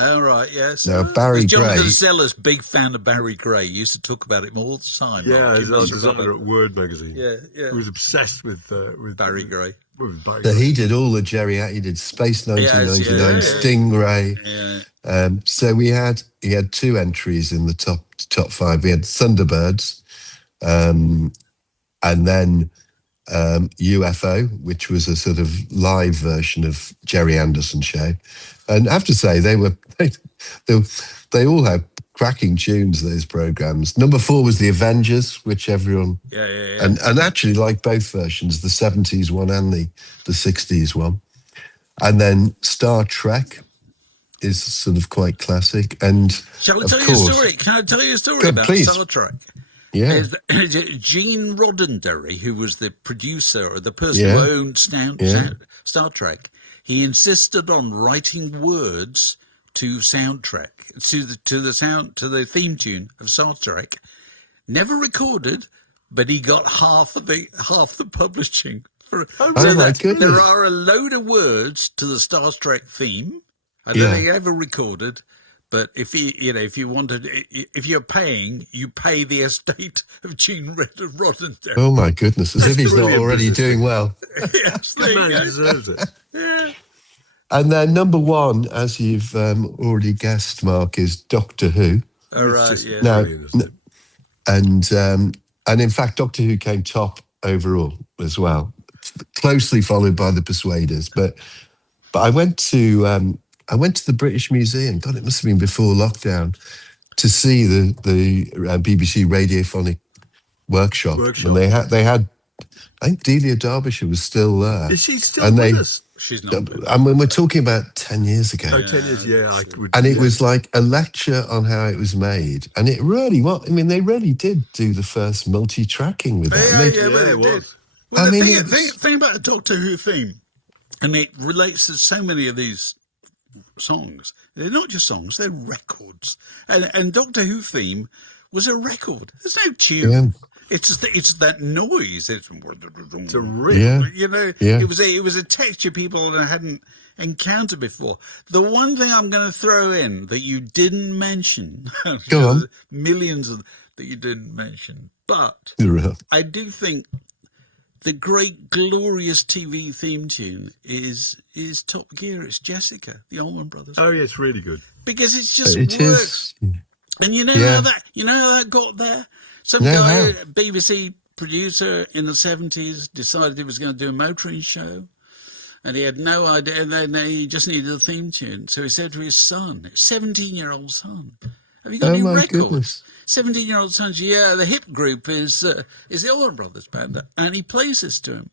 All right, yes. Now, Barry Jonathan Gray- Sellers, big fan of Barry Gray, used to talk about him all the time. Yeah, Mark. he's You our must remember. designer at Word magazine. Yeah. Who was obsessed with Barry Gray. With Barry So Gray. he did all the He did Space 1999, Yes, yeah. Stingray. Yeah. So he had 2 entries in the top 5. We had Thunderbirds, and then UFO, which was a sort of live version of Jerry Anderson show. And I have to say, they all had cracking tunes, those programs. Number 4 was The Avengers, which everyone... Yeah. And actually like both versions, the 70s one and the 60s one. And then Star Trek is sort of quite classic. And Shall I of tell you a course, story? Can I tell you a story Go, about please. Star Trek? Yeah. Gene Roddenberry, who was the producer or the person Yeah. who owned Star Trek, he insisted on writing words to soundtrack to the theme tune of Star Trek. Never recorded, but he got half the publishing. For, Oh, my goodness. There are a load of words to the Star Trek theme. I don't think he ever recorded. But if you're paying, you pay the estate of Gene Roddenberry. Oh my goodness, as if he's not brilliant already business. doing well. Yes, there The you man go. deserves it. Yeah. And then number 1, as you've already guessed, Mark, is Doctor Who. All It's right, just yeah. Now, brilliant, isn't it? and in fact, Doctor Who came top overall as well, closely followed by the Persuaders. But I went to the British Museum. God, it must have been before lockdown, to see the BBC Radiophonic Workshop. And they had. I think Delia Derbyshire was still there. Is she still And with us? She's not. I mean, we're talking about 10 years ago. 10 years, I would. And it was like a lecture on how it was made. And it really was. I mean, they really did do the first multi-tracking with that. And they- Well, it it did. was. Well, I the mean, thing, it was- thing about the Doctor Who theme, and it relates to so many of these songs. They're not just songs; they're records. And Doctor Who theme was a record. There's no tune. Yeah. It's that noise. It's It's a riff. Yeah. Yeah. It was a texture people hadn't encountered before. The one thing I'm going to throw in that you didn't mention, Go on. millions of that you didn't mention, but I do think the great glorious TV theme tune is Top Gear. It's Jessica, the Allman Brothers, Oh, yeah, it's really good. because it's just It works. is. And you know Yeah. how that got there? Some No, guy, how? BBC producer in the 70s, decided he was going to do a motoring show. And he had no idea, and then he just needed a theme tune. So he said to his son, 17-year-old son, have you got Oh any my records? goodness. 17-year-old son, yeah, the hip group is the Allman Brothers band. And he plays this to him.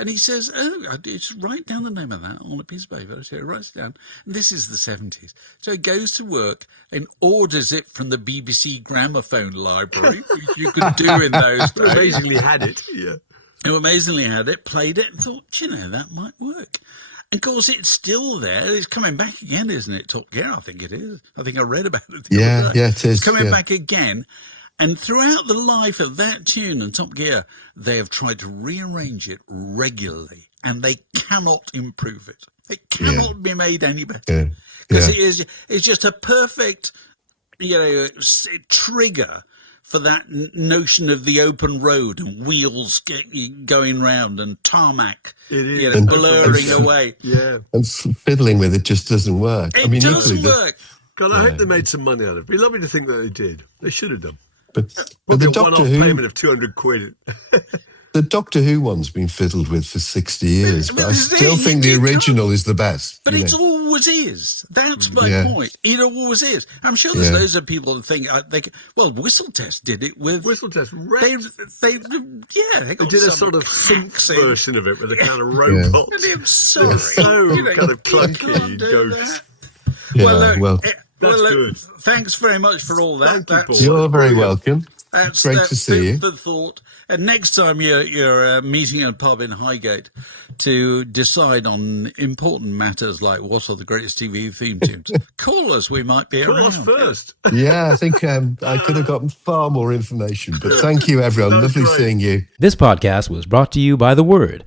And he says, just write down the name of that on a piece of paper. So he writes it down. And this is the 70s. So he goes to work and orders it from the BBC gramophone library, which you could do in those Who days. amazingly had it. Yeah. Who amazingly had it, played it, and thought, that might work. And of course, it's still there. It's coming back again, isn't it? Top Gear, I think it is. I think I read about it the other day. Yeah, it is. It's coming yeah. back again. And throughout the life of that tune and Top Gear, they have tried to rearrange it regularly, and they cannot improve it. It cannot be made any better. Yeah. Because it's just a perfect, trigger for that notion of the open road and wheels going round and tarmac, It is. blurring away. Yeah. And fiddling with it just doesn't work. It I mean, doesn't equally, work. God, I hope they made some money out of it. It'd be lovely to think that they did. They should have done. But Probably the a Doctor one-off Who, payment of 200 quid. the Doctor Who one's been fiddled with for 60 years, but I But still think the original is the best. But you it know. always is. That's my Yeah. point. It always is. I'm sure there's Yeah. loads of people that think, well, Whistle Test did it with... Whistle Test They They got did a some sort of synth hacks in. version of it with a kind of robot. I'm sorry. It's so You kind of you can't clunky. do Ghost. that. Yeah, Well, look, That's look, good. thanks very much for all that. Thank you, Paul. You're very welcome. That's Great to see you. food for thought. And next time you're meeting at a pub in Highgate to decide on important matters like what are the greatest TV theme tunes, call us. We might be Call around. us first. Yeah, I think I could have gotten far more information, but thank you, everyone. That's Lovely great. seeing you. This podcast was brought to you by The Word.